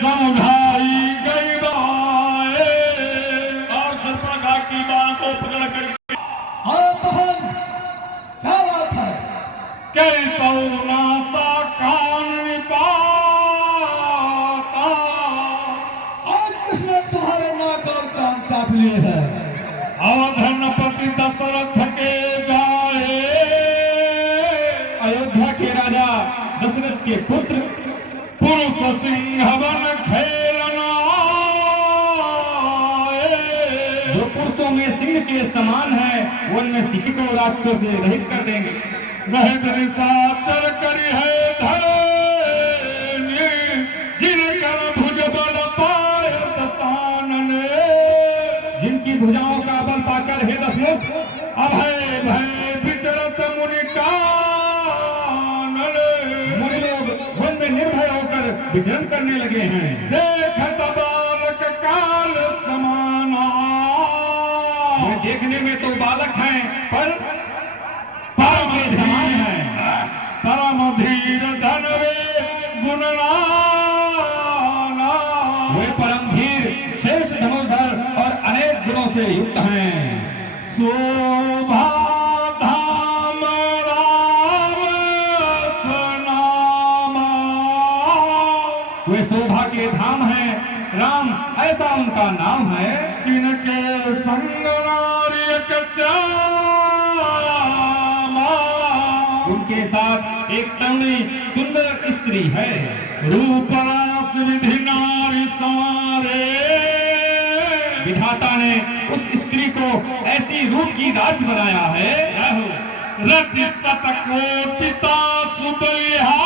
समझाई गई बाए और सर्पगा की बाण को पकड़ करके हाँ बहन, क्या बात है? कई तौना सा कान निपाता आज किसने तुम्हारे नाक और कान काट लिए हैं? अवधनपति दशरथ के जाए अयोध्या के राजा दशरथ के पुत्र पुरुष सिंहवन खेलना जो पुरुषों में सिंह के समान है, वो उनमें सिंह को राक्षस से रहित कर देंगे। रहत निशाचर करी है धरे जिनकर भुज बल पायत सानने जिनकी भुजाओं का बल पाकर हे दशमुख अभय भय विचरत मुनि कानन मुनि लोग वन में निर्भय होकर विचरण करने लगे हैं। देखत बालक काल समाना वे देखने में तो बालक हैं, पर परम के समान हैं। परम धीर धनवे गुणनाना वे परम धीर, श्रेष्ठ धनुर्धर और अनेक गुणों से युक्त हैं। शोभा धाम राम नामा वे शोभा के धाम हैं, राम ऐसा उनका नाम है। जिनके संग नारियक श्यामा उनके साथ एक तरुणी सुंदर स्त्री है। रूप रास विधि नारी संवारे विधाता ने उस स्त्री को ऐसी रूप की राशि बनाया है रति शतकोटिता सुबलिहारे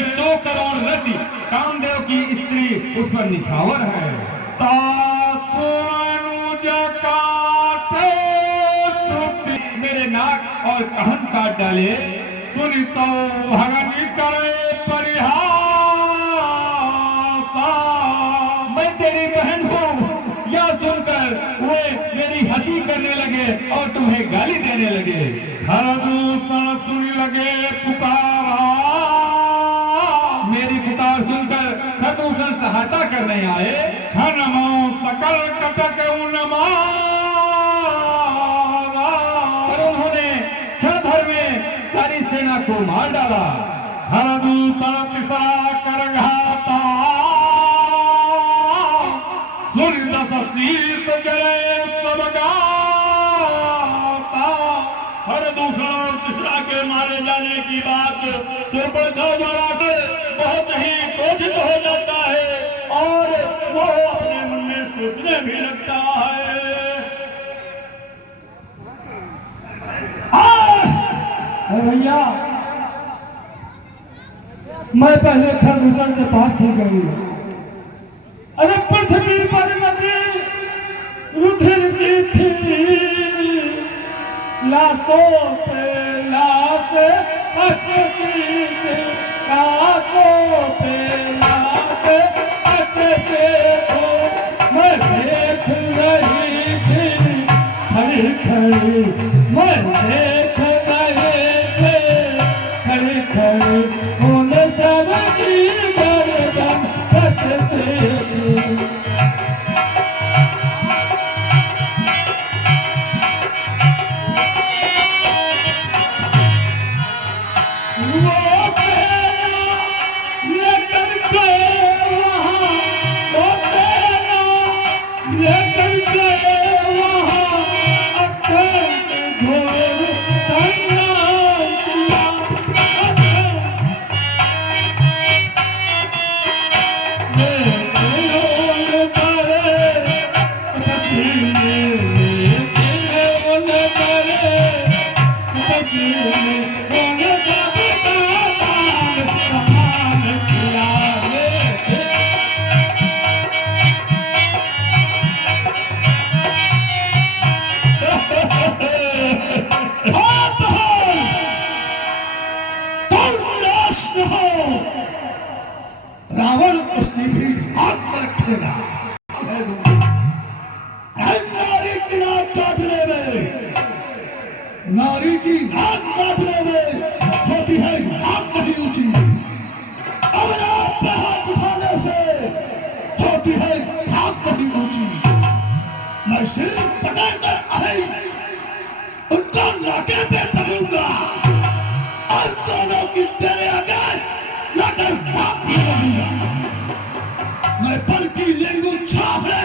100 करोड़ रति कामदेव की स्त्री उस पर निछावर है। तासु अनुज काटे श्रुति मेरे नाक और कहन काट डाले। सुनितो भगनि करे परिहासा मैं तेरी बहन हूँ यह सुनकर वे मेरी हंसी करने लगे और तुम्हें गाली देने लगे। हर दूषण सुनी लगे पुकारा मेरी पुकार सुनकर खरदूषण सहायता करने आए। क्षण मौ सकल कटक उन्मादा पर उन्होंने क्षण भर में सारी सेना को मार डाला। हर दूषण तिसरा कर घाता सूर्य दस शीत जले सब गाता। हर दूषण और तीसरा के मारे जाने की बात शूर्पणखा द्वारा कर बहुत ही क्रोधित हो जाता है और वो अपने मन में सोचने भी लगता है। भैया मैं पहले खरदूषण के पास ही गई। अरे पृथ्वी पर नदी रुधिर की थी लाशों पे लाश अटकी थी लाशों पे लाश अटके थे। मैं देख रही थी खड़ी खड़ी मैं देख रहे थे खड़ी खड़ी उन सब की गर्दन कटती थी। रावण उसने भी हाथ पर रखेगा। नारी की नाक काटने में नारी की नाक काटने में होती है नाक उनको नाके पे पकड़ूंगा और दोनों की तेरे आगे लाकर बाप दूंगा। मैं बल्कि लेंगू छापड़े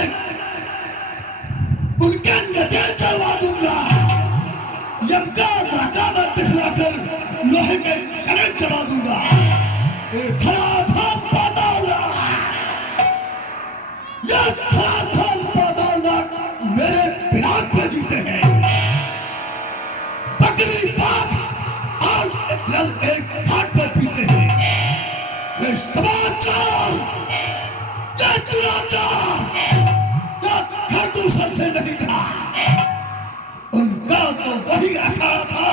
उनके नजर चढ़वा दूंगा। यमका नाका में दिखलाकर लोहे के चने चढ़ा दूंगा। खड़ा था पाताला, ये खड़ा था पाताला मेरे पिनाक पे जीते हैं। बकरी बाग और एक घाट पर पीते हैं। ये समाचार, ये दुराचार, ये घर दूसर से नहीं था। उनका तो वही अखाड़ा था,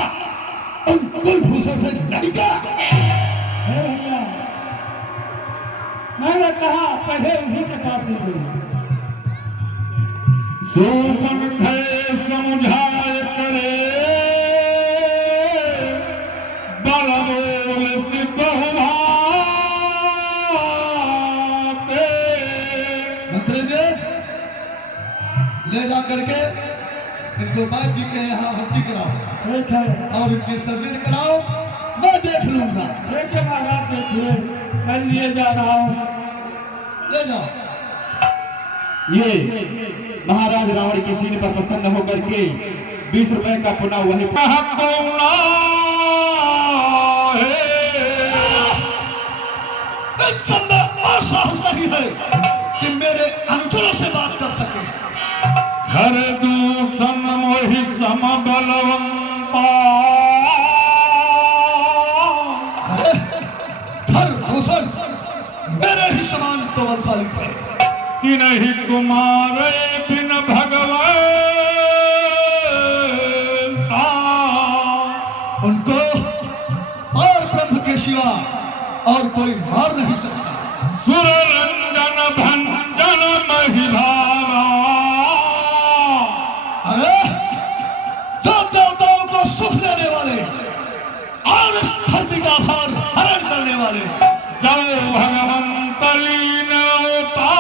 उन कुलभूषण से नहीं का। हे भैया, मैंने कहा पहले उन्हीं के पास ही गई। सोपन खे समझाए करे बलबोल से बहुभाते। मंत्री जी, ले जा करके इनको बाई जी के यहाँ भर्ती कराओ ठीक है, और इनकी सर्जरी कराओ, मैं देख लूंगा। ठीक है महाराज, देखिए मैं लिए जा रहा हूँ। ले जाओ। ये महाराज रावण की सीन पर प्रसन्न होकर के 20 रुपए का पुनः वही इस समय असहज नहीं है कि मेरे अनुचरों से बात कर सके। घर दूषण मोहि सम बलवंता। अरे हर भूषण मेरे ही समान तो बलशाली थे। तिनहि कुमारे बिन भगवंता। उनको और ब्रह्म के सिवा और कोई मार नहीं सकता। सुर रंजन भंजन महिधारा। अरे जो देवताओं को सुख देने वाले और इस धरती का भार हरण करने वाले जो भगवंत लीन अवतारा।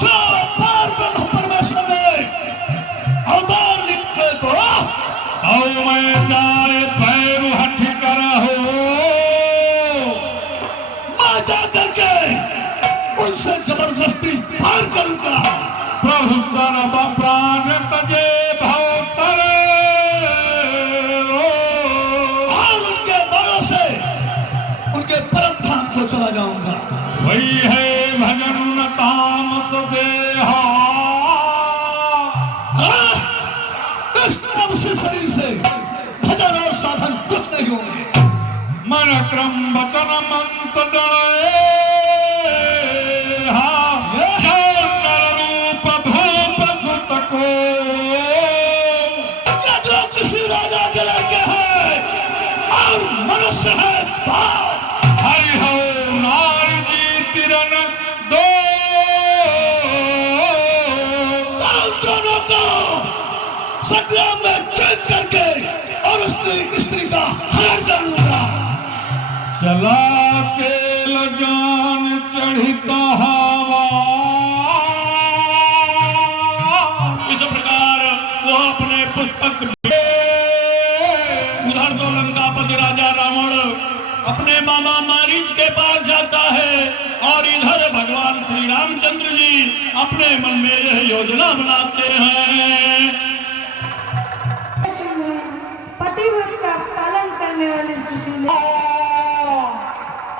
जो पार ब्रह्म परमेश्वर ने अवतार लिखे तो औ मैं जाए पैर हठ कर हो। मैं जा करके उनसे जबरदस्ती पार करूंगा। प्रभु सर्व प्राण तजे भवतर। और उनके बाणों से उनके परम धाम को चला जाऊंगा। वही है भजन तामस देहा। इस तमसे शरीर से भजन और साधन कुछ नहीं होंगे। मन क्रम वचन मंत्र डरे। रूप भूप सुत को ये जो किसी राजा के लड़के हैं और मनुष्य है हरि हो नार जी तिरन दो। दोनों को संग्राम में कैद करके और उसकी स्त्री का हरण कर लूंगा। चला के जान चढ़ता हवा। इस प्रकार वो अपने पुष्पक उधर तो लंकापति राजा रावण अपने मामा मारीच के पास जाता है और इधर भगवान श्री रामचंद्र जी अपने मन में यह योजना बनाते हैं। पतिव्रत का पालन करने वाले सुशील।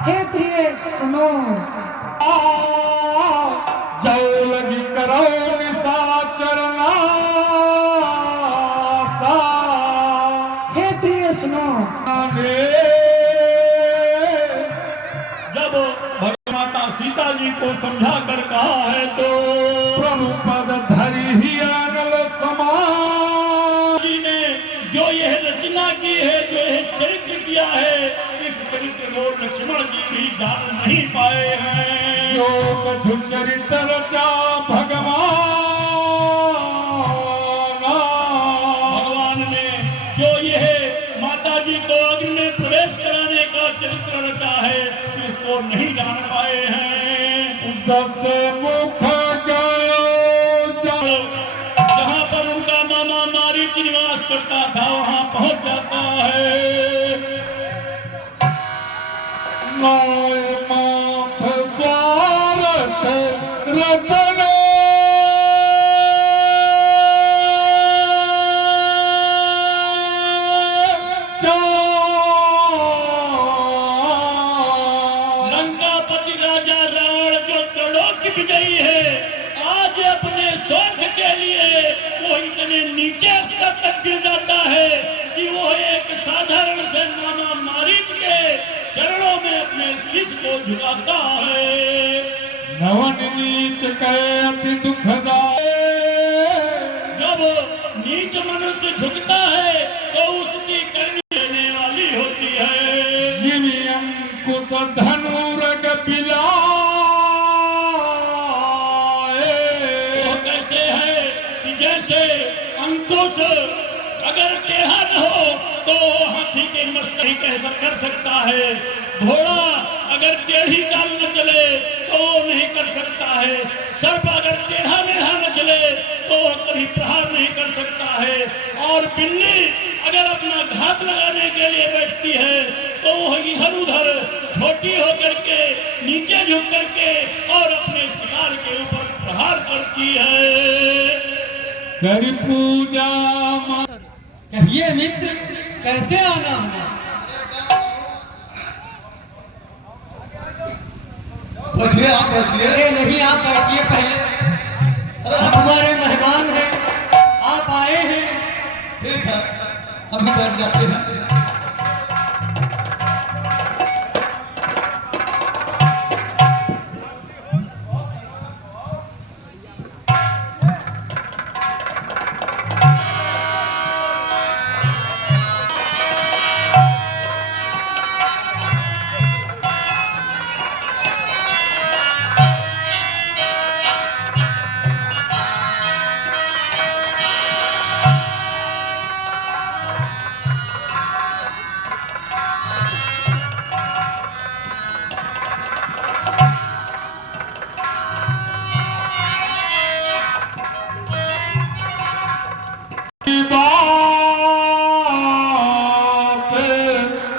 हे प्रिय सुनो, जाओ लगी करो निशाचरना। हे प्रिय सुनो, जब भगमाता सीता जी को समझा कर कहा है तो प्रभु पद धरि ही अनल समाज जी ने जो यह रचना की है, जो यह चरित्र किया है, इस चरित्र को लक्ष्मण जी भी जान नहीं पाए हैं। जो कछु चरित्र रचा भगवान ने जो यह माता जी को अग्नि में प्रवेश कराने का चरित्र रचा है, इसको नहीं जान पाए हैं। 10 मुख गयो जहाँ पर उनका मामा मारीच निवास करता था वहां पहुंच जाता है। नाय माथ स्वार्थ रतन लंकापति राजा रावण जो करोड़ों की विजयी है, आज अपने स्वार्थ के लिए वो इतने नीचे स्तर तक गिर जाता है कि वो एक साधारण से नाना मारीच के चरणों में अपने शीश को झुकाता है। नवन नीच के अति दुखदाय जब नीच मनुष्य झुकता है तो उसकी करनी देने वाली होती है। जीवी अंकुश धनुरग बिलाए वो कैसे है कि जैसे अंकुश अगर टेढ़ा न हो तो हाथी के मस्त ही कर सकता है, घोड़ा अगर टेढ़ी चाल न चले तो वो नहीं कर सकता है, सर्प अगर टेढ़ा मेढ़ा न चले तो वो कभी प्रहार नहीं कर सकता है, और बिल्ली अगर अपना घात लगाने के लिए बैठती है तो वो इधर उधर छोटी होकर के नीचे झुक करके और अपने शिकार के ऊपर प्रहार करती है। करी पूजा कहिए मित्र, कैसे आना है? बैठिए, आप बैठिए। अरे नहीं, आप बैठिए पहले। आप हमारे मेहमान हैं, आप आए हैं। ठीक है, अभी बैठ जाते हैं।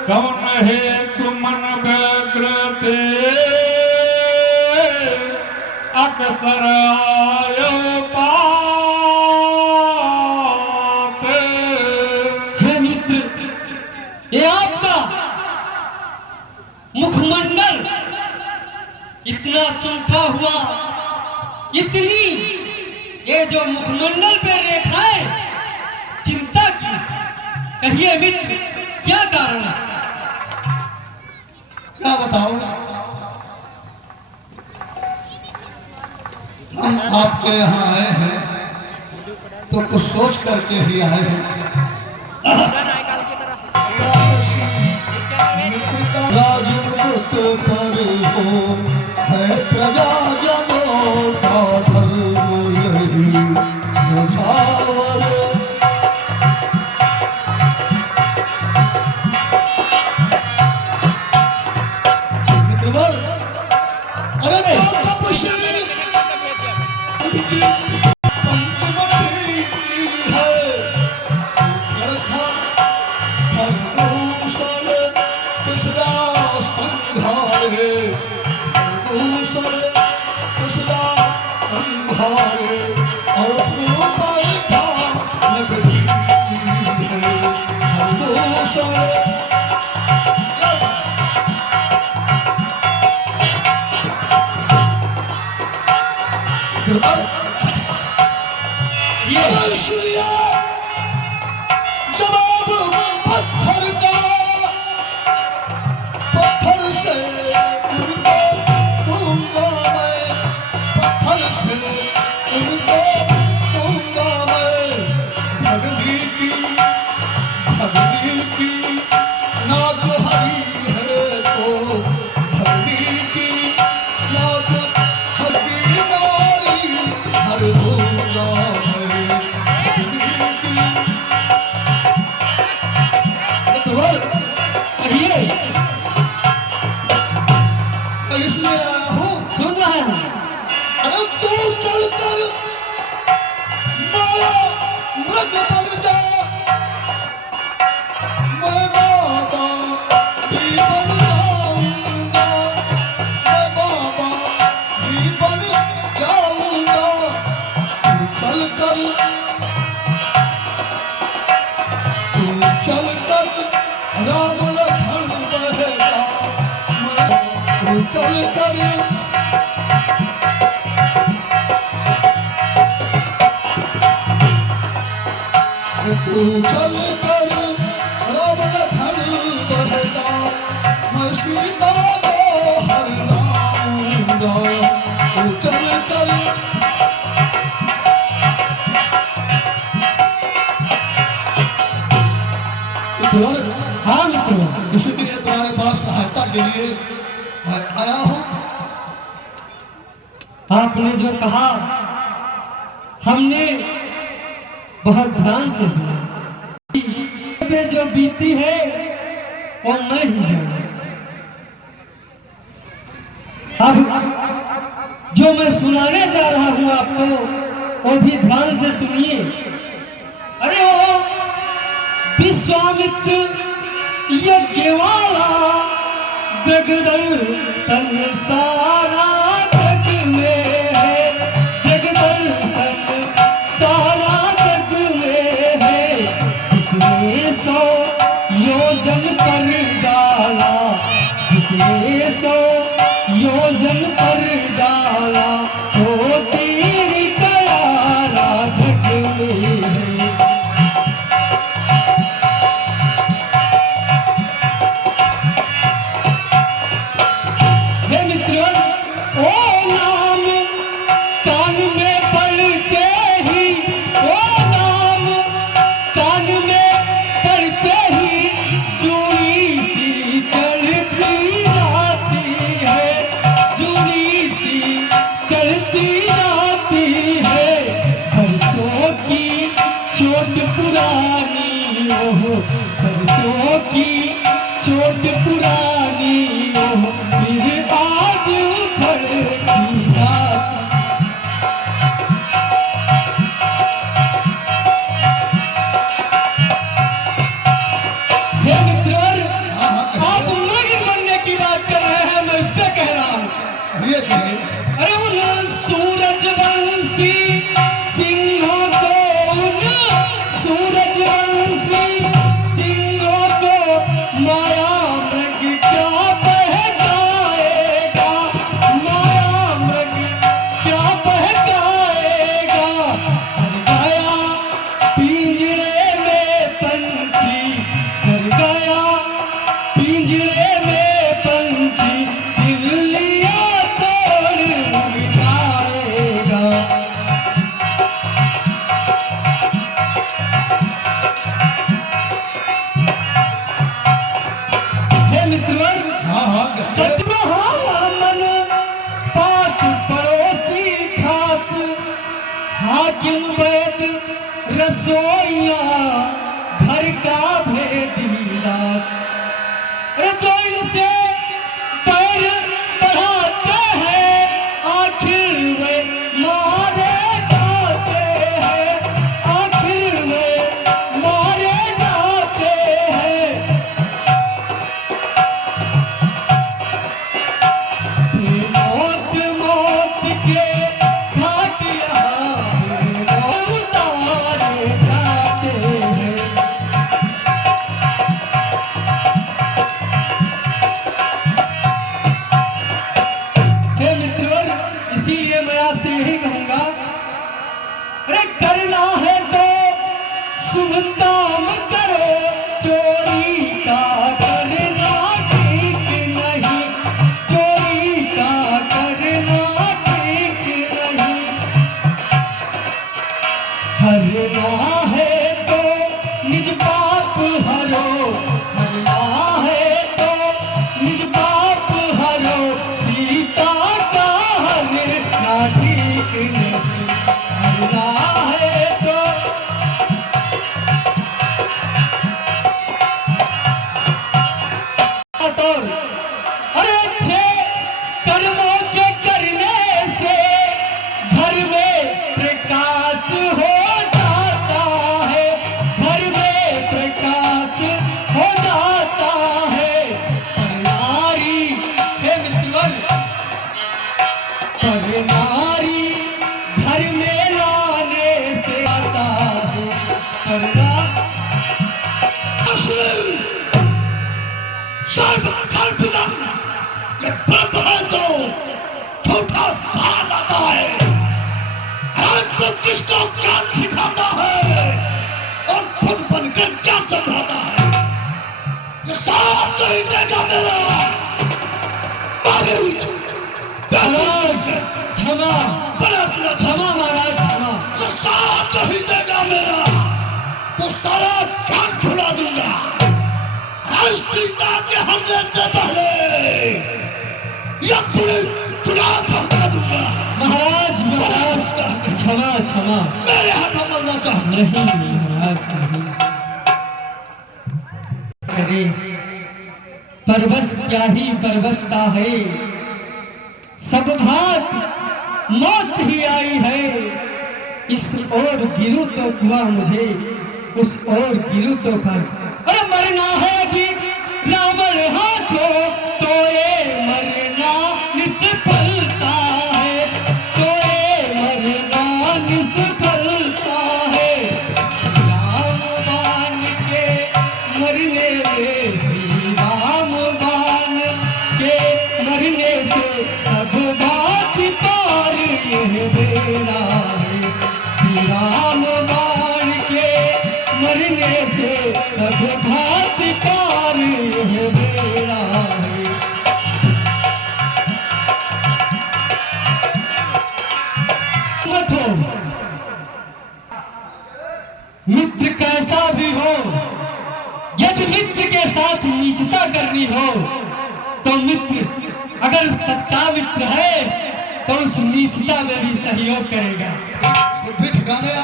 कौन है तुमन व्यग्रते अक्सर आयो पाते। हे मित्र, ये आपका मुखमंडल इतना सूखा हुआ, इतनी ये जो मुखमंडल पे रेखाएं चिंता की, कहिए मित्र क्या कारण है? क्या बताओ, हम आपके यहाँ आए हैं तो कुछ सोच करके ही आए हैं। राजमुकुट पर हो है प्रजाजनों का धर्म यही न्यौछावर। मित्रवर, अरे तपस्वी पंचवटी की है लड़का भरदूषण कृष्णा संघारे, भरदूषण कृष्णा संघारे, और उसको बैठा नगरी है भरदूषण। जवाब पत्थर का, पत्थर से उनको दूंगा मैं, पत्थर से उनको दूंगा मैं। भगनी की नाक हरी है तो भगनी की नाक हरी नारी हर दूंगा मैं। भगनी की कहिए, मैं इसलिए आया हूँ, सुन रहा हूँ। अरे तू चलकर माया मृग पर जा, तू चल कर राम लखन बहता मैं सीता को हर लाऊंगा तू चल कर हाँ मित्रों, इसलिए तुम्हारे पास सहायता के लिए मैं आया हूँ। आपने जो कहा हमने बहुत ध्यान से सुना। पे जो बीती है वो मैं ही जानूं। अब जो मैं सुनाने जा रहा हूँ आपको वो भी ध्यान से सुनिए। अरे वो विश्वामित्र यज्ञवाला जगदल संसारा जग में है, जगदल संसारा जग में है, जिसने 100 योजन पर डाला, जिसने 100 योजन पर डाला, वो तीर करारा जग में है। बरसों की चोट पुरानी ओह फिर आज उखड़ की रात। हे मित्रों, आप मृग बनने की बात कर रहे हैं, मैं उस पर कह रहा हूँ। ये कहे अरे उन सूरजवंशी सिंहों को, उन सूरजवंशी सिंहों को माया मृग क्या बहकाएगा, माया मृग क्या बहकाएगा। कर गया पिंजरे में पंछी, कर गया पिंजरे में पंछी, बिल्लियाँ तोड़ उड़ जाएगा। हे मित्रों, मन पास पड़ोसी खास, हाकिम वैद रसोइया घर का भेदी दास। अरे जो इनसे पैर बढ़ाते हैं आखिर वे मारे जाते हैं, आखिर वे मारे जाते हैं। मौत मौत के घाट यहाँ उतारे जाते हैं। हे मित्रों, इसीलिए मैं आपसे यही कहूंगा, अरे करना है तो शुभ काम करो, चोरी का करना ठीक नहीं, चोरी का करना ठीक नहीं। हरना है तो निज पाप हरो, हरना है तो निज पाप हरो, सीता का हरना ठीक नहीं, हरना है तो। अरे अच्छे कर्मों के करने से घर में प्रकाश हो जाता है, घर में प्रकाश हो जाता है। पर नारी, हे मित्रवर, पर नारी घर में लाने से आता है, पर सर्वकल्पितम् मेरा आगे उठ महाराज क्षमा बड़ा तेरा क्षमा महाराज क्षमा। तो साथ नहीं देगा मेरा तो सारा कान खुला दूंगा। राष्ट्रीयता के हमले से पहले यह पूरी दुनिया भगा दूंगा। महाराज महाराज क्षमा क्षमा। मेरे हाथों मरना चाहता नहीं महाराज नहीं करे परवश क्या ही परवशता है। सब भात मौत ही आई है। इस ओर गिरू तो कुआ मुझे उस ओर गिरू तो कर। अरे मरना है कि रावण हाथों तो ये मरना निष्फलता है। तो ये मरना निष्फलता है। राम मान के मरने से श्री राम मान के मरने से सब बात पार यह बेड़ा है। श्री राम मान के मरने से सब बात पार यह बेड़ा है। मत हो मित्र कैसा भी हो। यदि मित्र के साथ नीचता करनी हो तो मित्र अगर सच्चा मित्र है तो उस नीचता में भी सहयोग करेगा। बुद्धि ठिकाने आ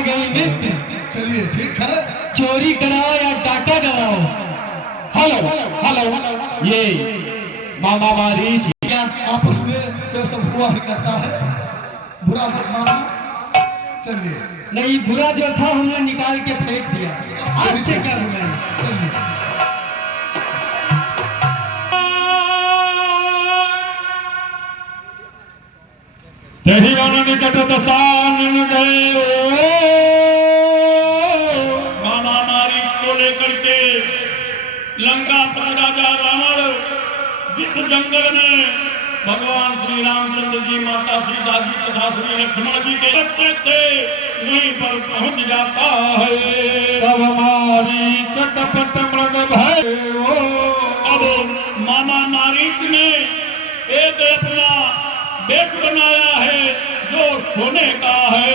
गई मित्र। चलिए ठीक है। चोरी कराओ या डाका डराओ। हेलो हेलो ये मामा मारीच क्या आपस में जो सब हुआ ही करता है बुरा मत मानना। चलिए नहीं बुरा जो था हमने निकाल के फेंक दिया। आपसे क्या बुरा है? चलिए तेहि वन निकट दशानन गए। मामा मारीच को लेकर के लंका पर राजा रावण जिस जंगल में भगवान श्री रामचंद्र जी माता सीता जी तथा श्री लक्ष्मण जी के रखते थे वहीं पर पहुंच जाता है। तब मारीच कपट मृग भयो। अब मामा मारीच ने एक अपना देश बनाया है जो सोने का है।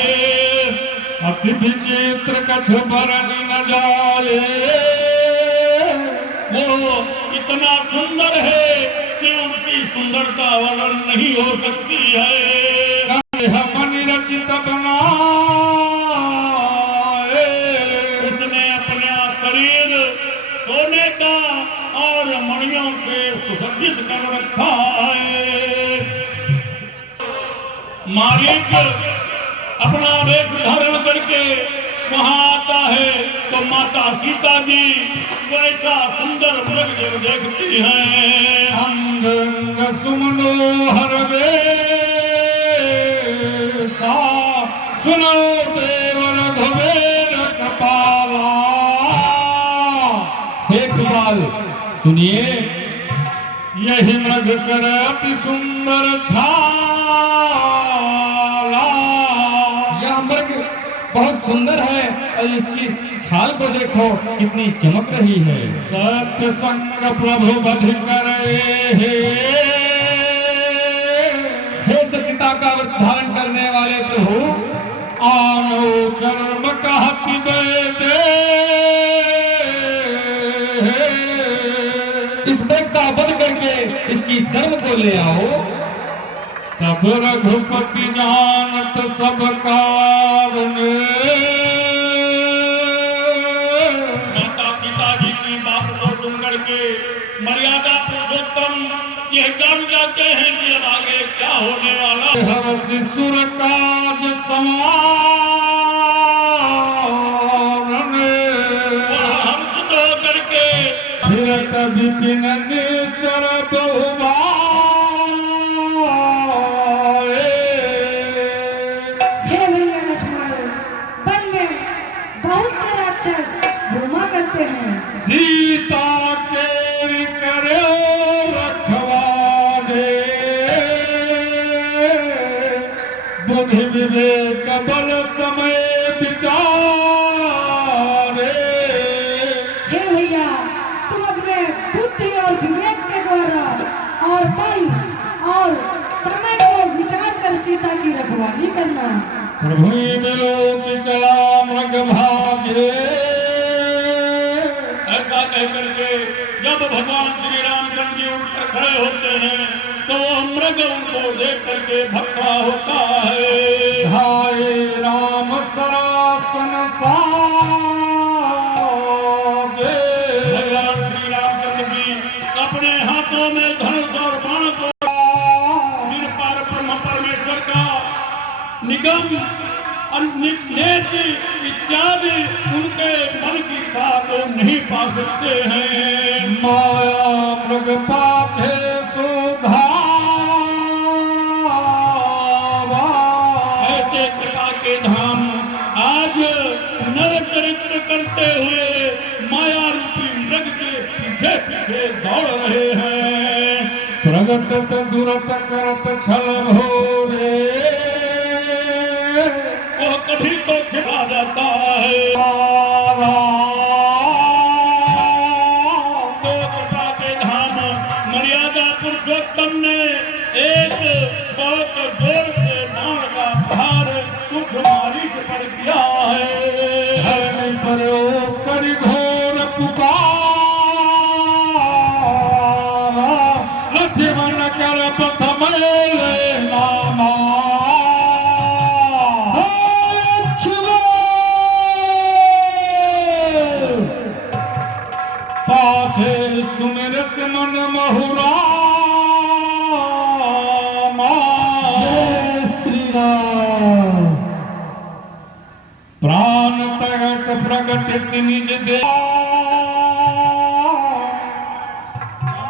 अति विचित्र कछ बरन न जाए। वो इतना सुंदर है कि उसकी सुंदरता वर्णन नहीं हो सकती है। मनि रचित बनाए। उसने अपना शरीर सोने का और मणियों से सुसज्जित कर रखा है। मारीच अपना वेश धारण करके वहां आता है तो माता सीता जी वैसा सुंदर मृग जब देखती हैं। अंग अंग सुमनोहर वेसा सुनो देवर घुबेर कपाला। हे कृपाल सुनिए यही मृग कर अति सुंदर छाला। यह मृग बहुत सुंदर है और इसकी छाल को देखो कितनी चमक रही है। सत्य संग प्रभु बध करे। हे सत्यता का व्रत धारण करने वाले प्रभु आनो चर्म कहति दे। इस मृग का वध करके इसकी चर्म को ले आओ। तब रघुपति जानत सब कारणे। माता पिताजी की बात को सुन करके मर्यादा पुरुषोत्तम यह जान जाते हैं कि अब आगे क्या होने वाला। हर शिशुर काज समान। हर्षित होकर के फिरत विपिन नेचर बहुबा। हे भैया लक्ष्मण वन में बहुत से राक्षस घूमा करते हैं। सीता के करे रखवारे। बुद्धि विवेक बल समय विचारे। हे भैया तुम अपने बुद्धि और लौटाई और समय को विचार कर सीता की रखवाली करना। प्रभु मिलो कि चला मृग भागे। ऐसा कह करके जब भगवान श्री रामचंद्र जी उठकर खड़े होते हैं तो वो मृग उनको देख करके भक्का होता है। हाय राम सरासन साजे। भगवान श्री रामचंद्र जी अपने हाथों में धनुष और बाण को जिन पर परमेश्वर का निगम नेति इत्यादि उनके मन की बात को नहीं पा सकते हैं। माया मृग पाछे सुधावा। ऐसे कृपा के धाम आज नर चरित्र करते हुए माया रूपी मृग के पीछे पीछे दौड़ रहे हैं। प्रगट दुरत करत छल भोरे। वह कभी तो छिपा जाता है। तो कृपा के धाम मर्यादा पुरुषोत्तम ने एक बहुत जोर से बाण का प्रहार कुछ मारीच पर किया है। धर्म पर करि घोर पुकारा। लक्ष्मण कर प्रथम ले नामा। पाछे सुमिरत मन महुरा। जय श्री राम। प्राण तगट प्रगट निज दे।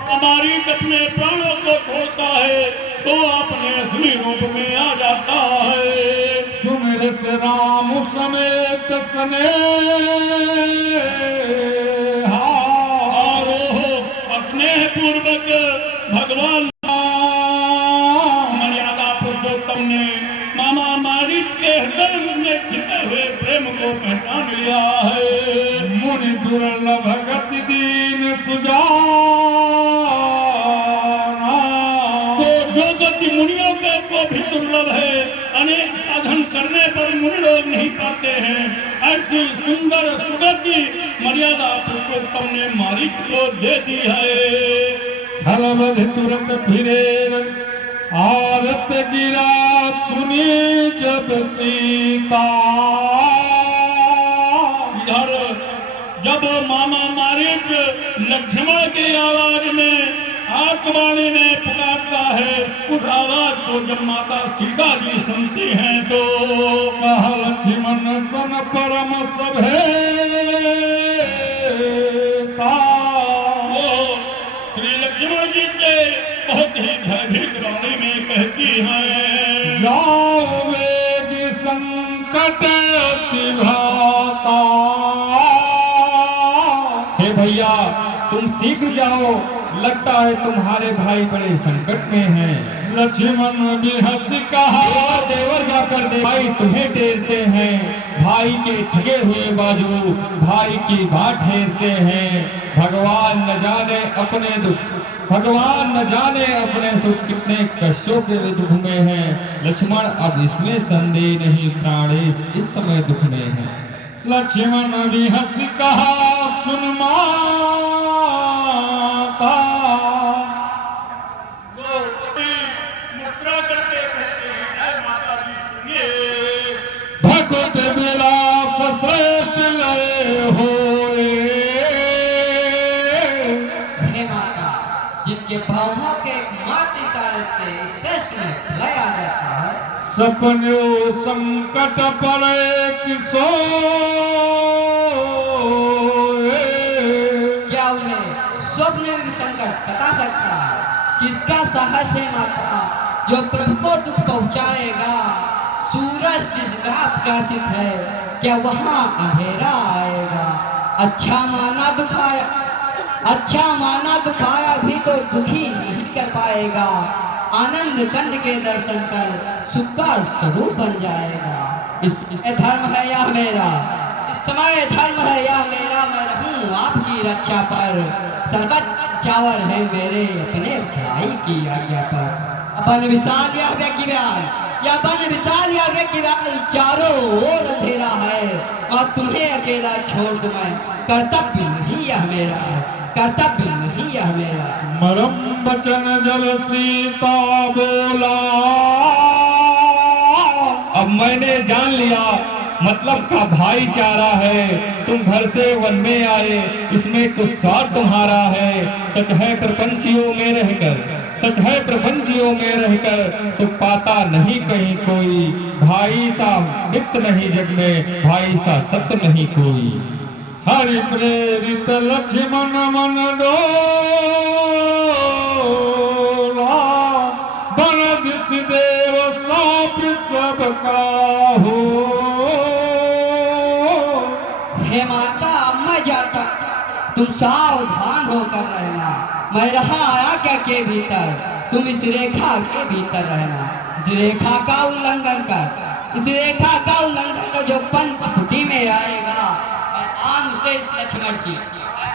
हमारी अपने प्राणों को छोड़ता है तो अपने असली रूप में आ जाता है। सुमिर से राम समेत सने। और स्नेह पूर्वक भगवान मर्यादा पुरुषोत्तम ने मामा मारीच के हृदय में छिपे हुए प्रेम को पहचान लिया है। मुनि दुर्लभ गति दीन सुजाना। तो जो गति मुनियों के को भी दुर्लभ है, अनेक साधन करने पर मुनि लोग नहीं पाते हैं, ऐसी सुंदर सुगति मर्यादा पुरुषोत्तम ने मारीच को दे दी है। खलबध तुरंत फिरे आरत गिरा सुनी जब सीता। इधर जब मामा मारीच लक्ष्मण की आवाज में आत्मवाणी में पुकारता है, उस आवाज को जब माता सीता जी सुनती हैं तो कह लक्ष्मण सन परम सभे। वो श्री लक्ष्मण जी से बहुत ही भयभीत वाणी में कहती हैं, जाओ वेगी संकट अतिघाता। हे भैया तुम शीघ्र जाओ, लगता है तुम्हारे भाई बड़े संकट में हैं। लक्ष्मण भी हंस कहा, देवर जाकर दे भाई तुम्हें टेरते हैं। भाई के ठगे हुए बाजू भाई की बात ठेरते हैं। भगवान न जाने अपने दुख, भगवान न जाने अपने सुख कितने कष्टों के दुख में हैं। लक्ष्मण अब इसमें संदेह नहीं, प्राणेश इस समय दुख में है। लक्ष्मण भी हंस कहा, सुन माता। वो मुस्कुरा करके कहते हैं, ऐ माता जी सुनिए, भगवत विलास श्रेष्ठ लय होए। हे माता, जिनके बाहों के मात इशारे से श्रेष्ठ में लय आ जाता है, सपनो संकट पड़े किसो। क्या उन्हें स्वप्न में भी संकट सता सकता है? किसका साहस है माता जो प्रभु को दुख पहुंचाएगा? सूरज जिस गाह प्रकाशित है, क्या वहां अंधेरा आएगा? अच्छा माना दुखाया भी तो दुखी नहीं कर पाएगा। आनंद कंद के दर्शन कर सुख का स्वरूप बन जाएगा। इस धर्म है या मेरा, इस समय धर्म है या मेरा, मैं रहूं बाप की रक्षा पर, सर्वत चावर है मेरे अपने भाई की आज्ञा पर। अपन विशाल यह व्यक्तिवान, या बन विशाल यह व्यक्तिवान, चारों ओर अंधेरा है और तुम्हें अकेला छोड़ दूं मैं, कर्तव्य नहीं यह मेरा है, कर्तव्य नहीं यह मेरा। मरम बचन जल सीता बोला। अब मैंने जान लिया मतलब का भाईचारा है। तुम घर से वन में आए, इसमें कुछ स्वार्थ तुम्हारा है। सच है प्रपंचियों में रहकर, सच है प्रपंचियों में रहकर, सुख पाता नहीं कहीं कोई। भाई सा मित्र नहीं जग में, भाई सा सत्य नहीं कोई। हरि प्रेरित लक्ष्मण मन डोला, बन जिस देव सौंप सब काहू। हे माता मैं जाता, तुम सावधान होकर रहना। मैं रहा आज्ञा के भीतर, तुम इस रेखा के भीतर रहना। इस रेखा का उल्लंघन कर, इस रेखा का उल्लंघन कर, जो पंचकुटी में आएगा आन उसे इस लक्ष्मण की,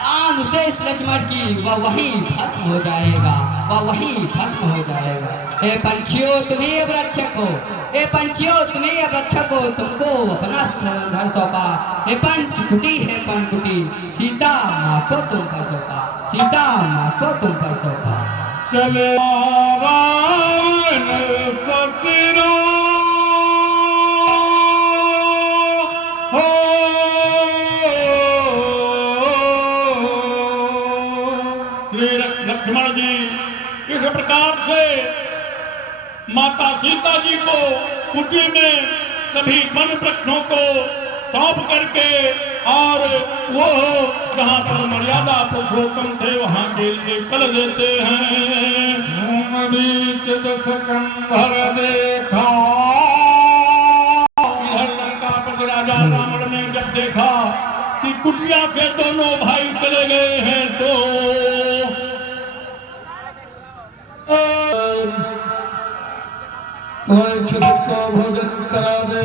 आन उसे इस लक्ष्मण की, वह वहीं भस्म हो जाएगा, वह वहीं भस्म हो जाएगा। हे पंछियों तुम्ही अब रक्षक हो, हे पंछियों तुम्ही अब रक्षक हो, तुमको अपना घर सौंपा। हे पंचकुटी, हे पंचकुटी, सीता माँ को तुम पर सौंपा, सीता माँ को तुम पर सौंपा। चले रावण ससुरा हो, श्री लक्ष्मण जी इस प्रकार से माता सीता जी को कुटी में सभी वन वृक्षों को सौंप करके, और वो जहाँ पर मर्यादा पुरुषोत्तम थे वहाँ के लिए चल देते हैं। बीच दस कंधर देखा, इधर लंका पर राजा रावण ने जब देखा कि कुटिया से दोनों भाई चले गए हैं, तो कोई क्षुधित को भोजन करा दे।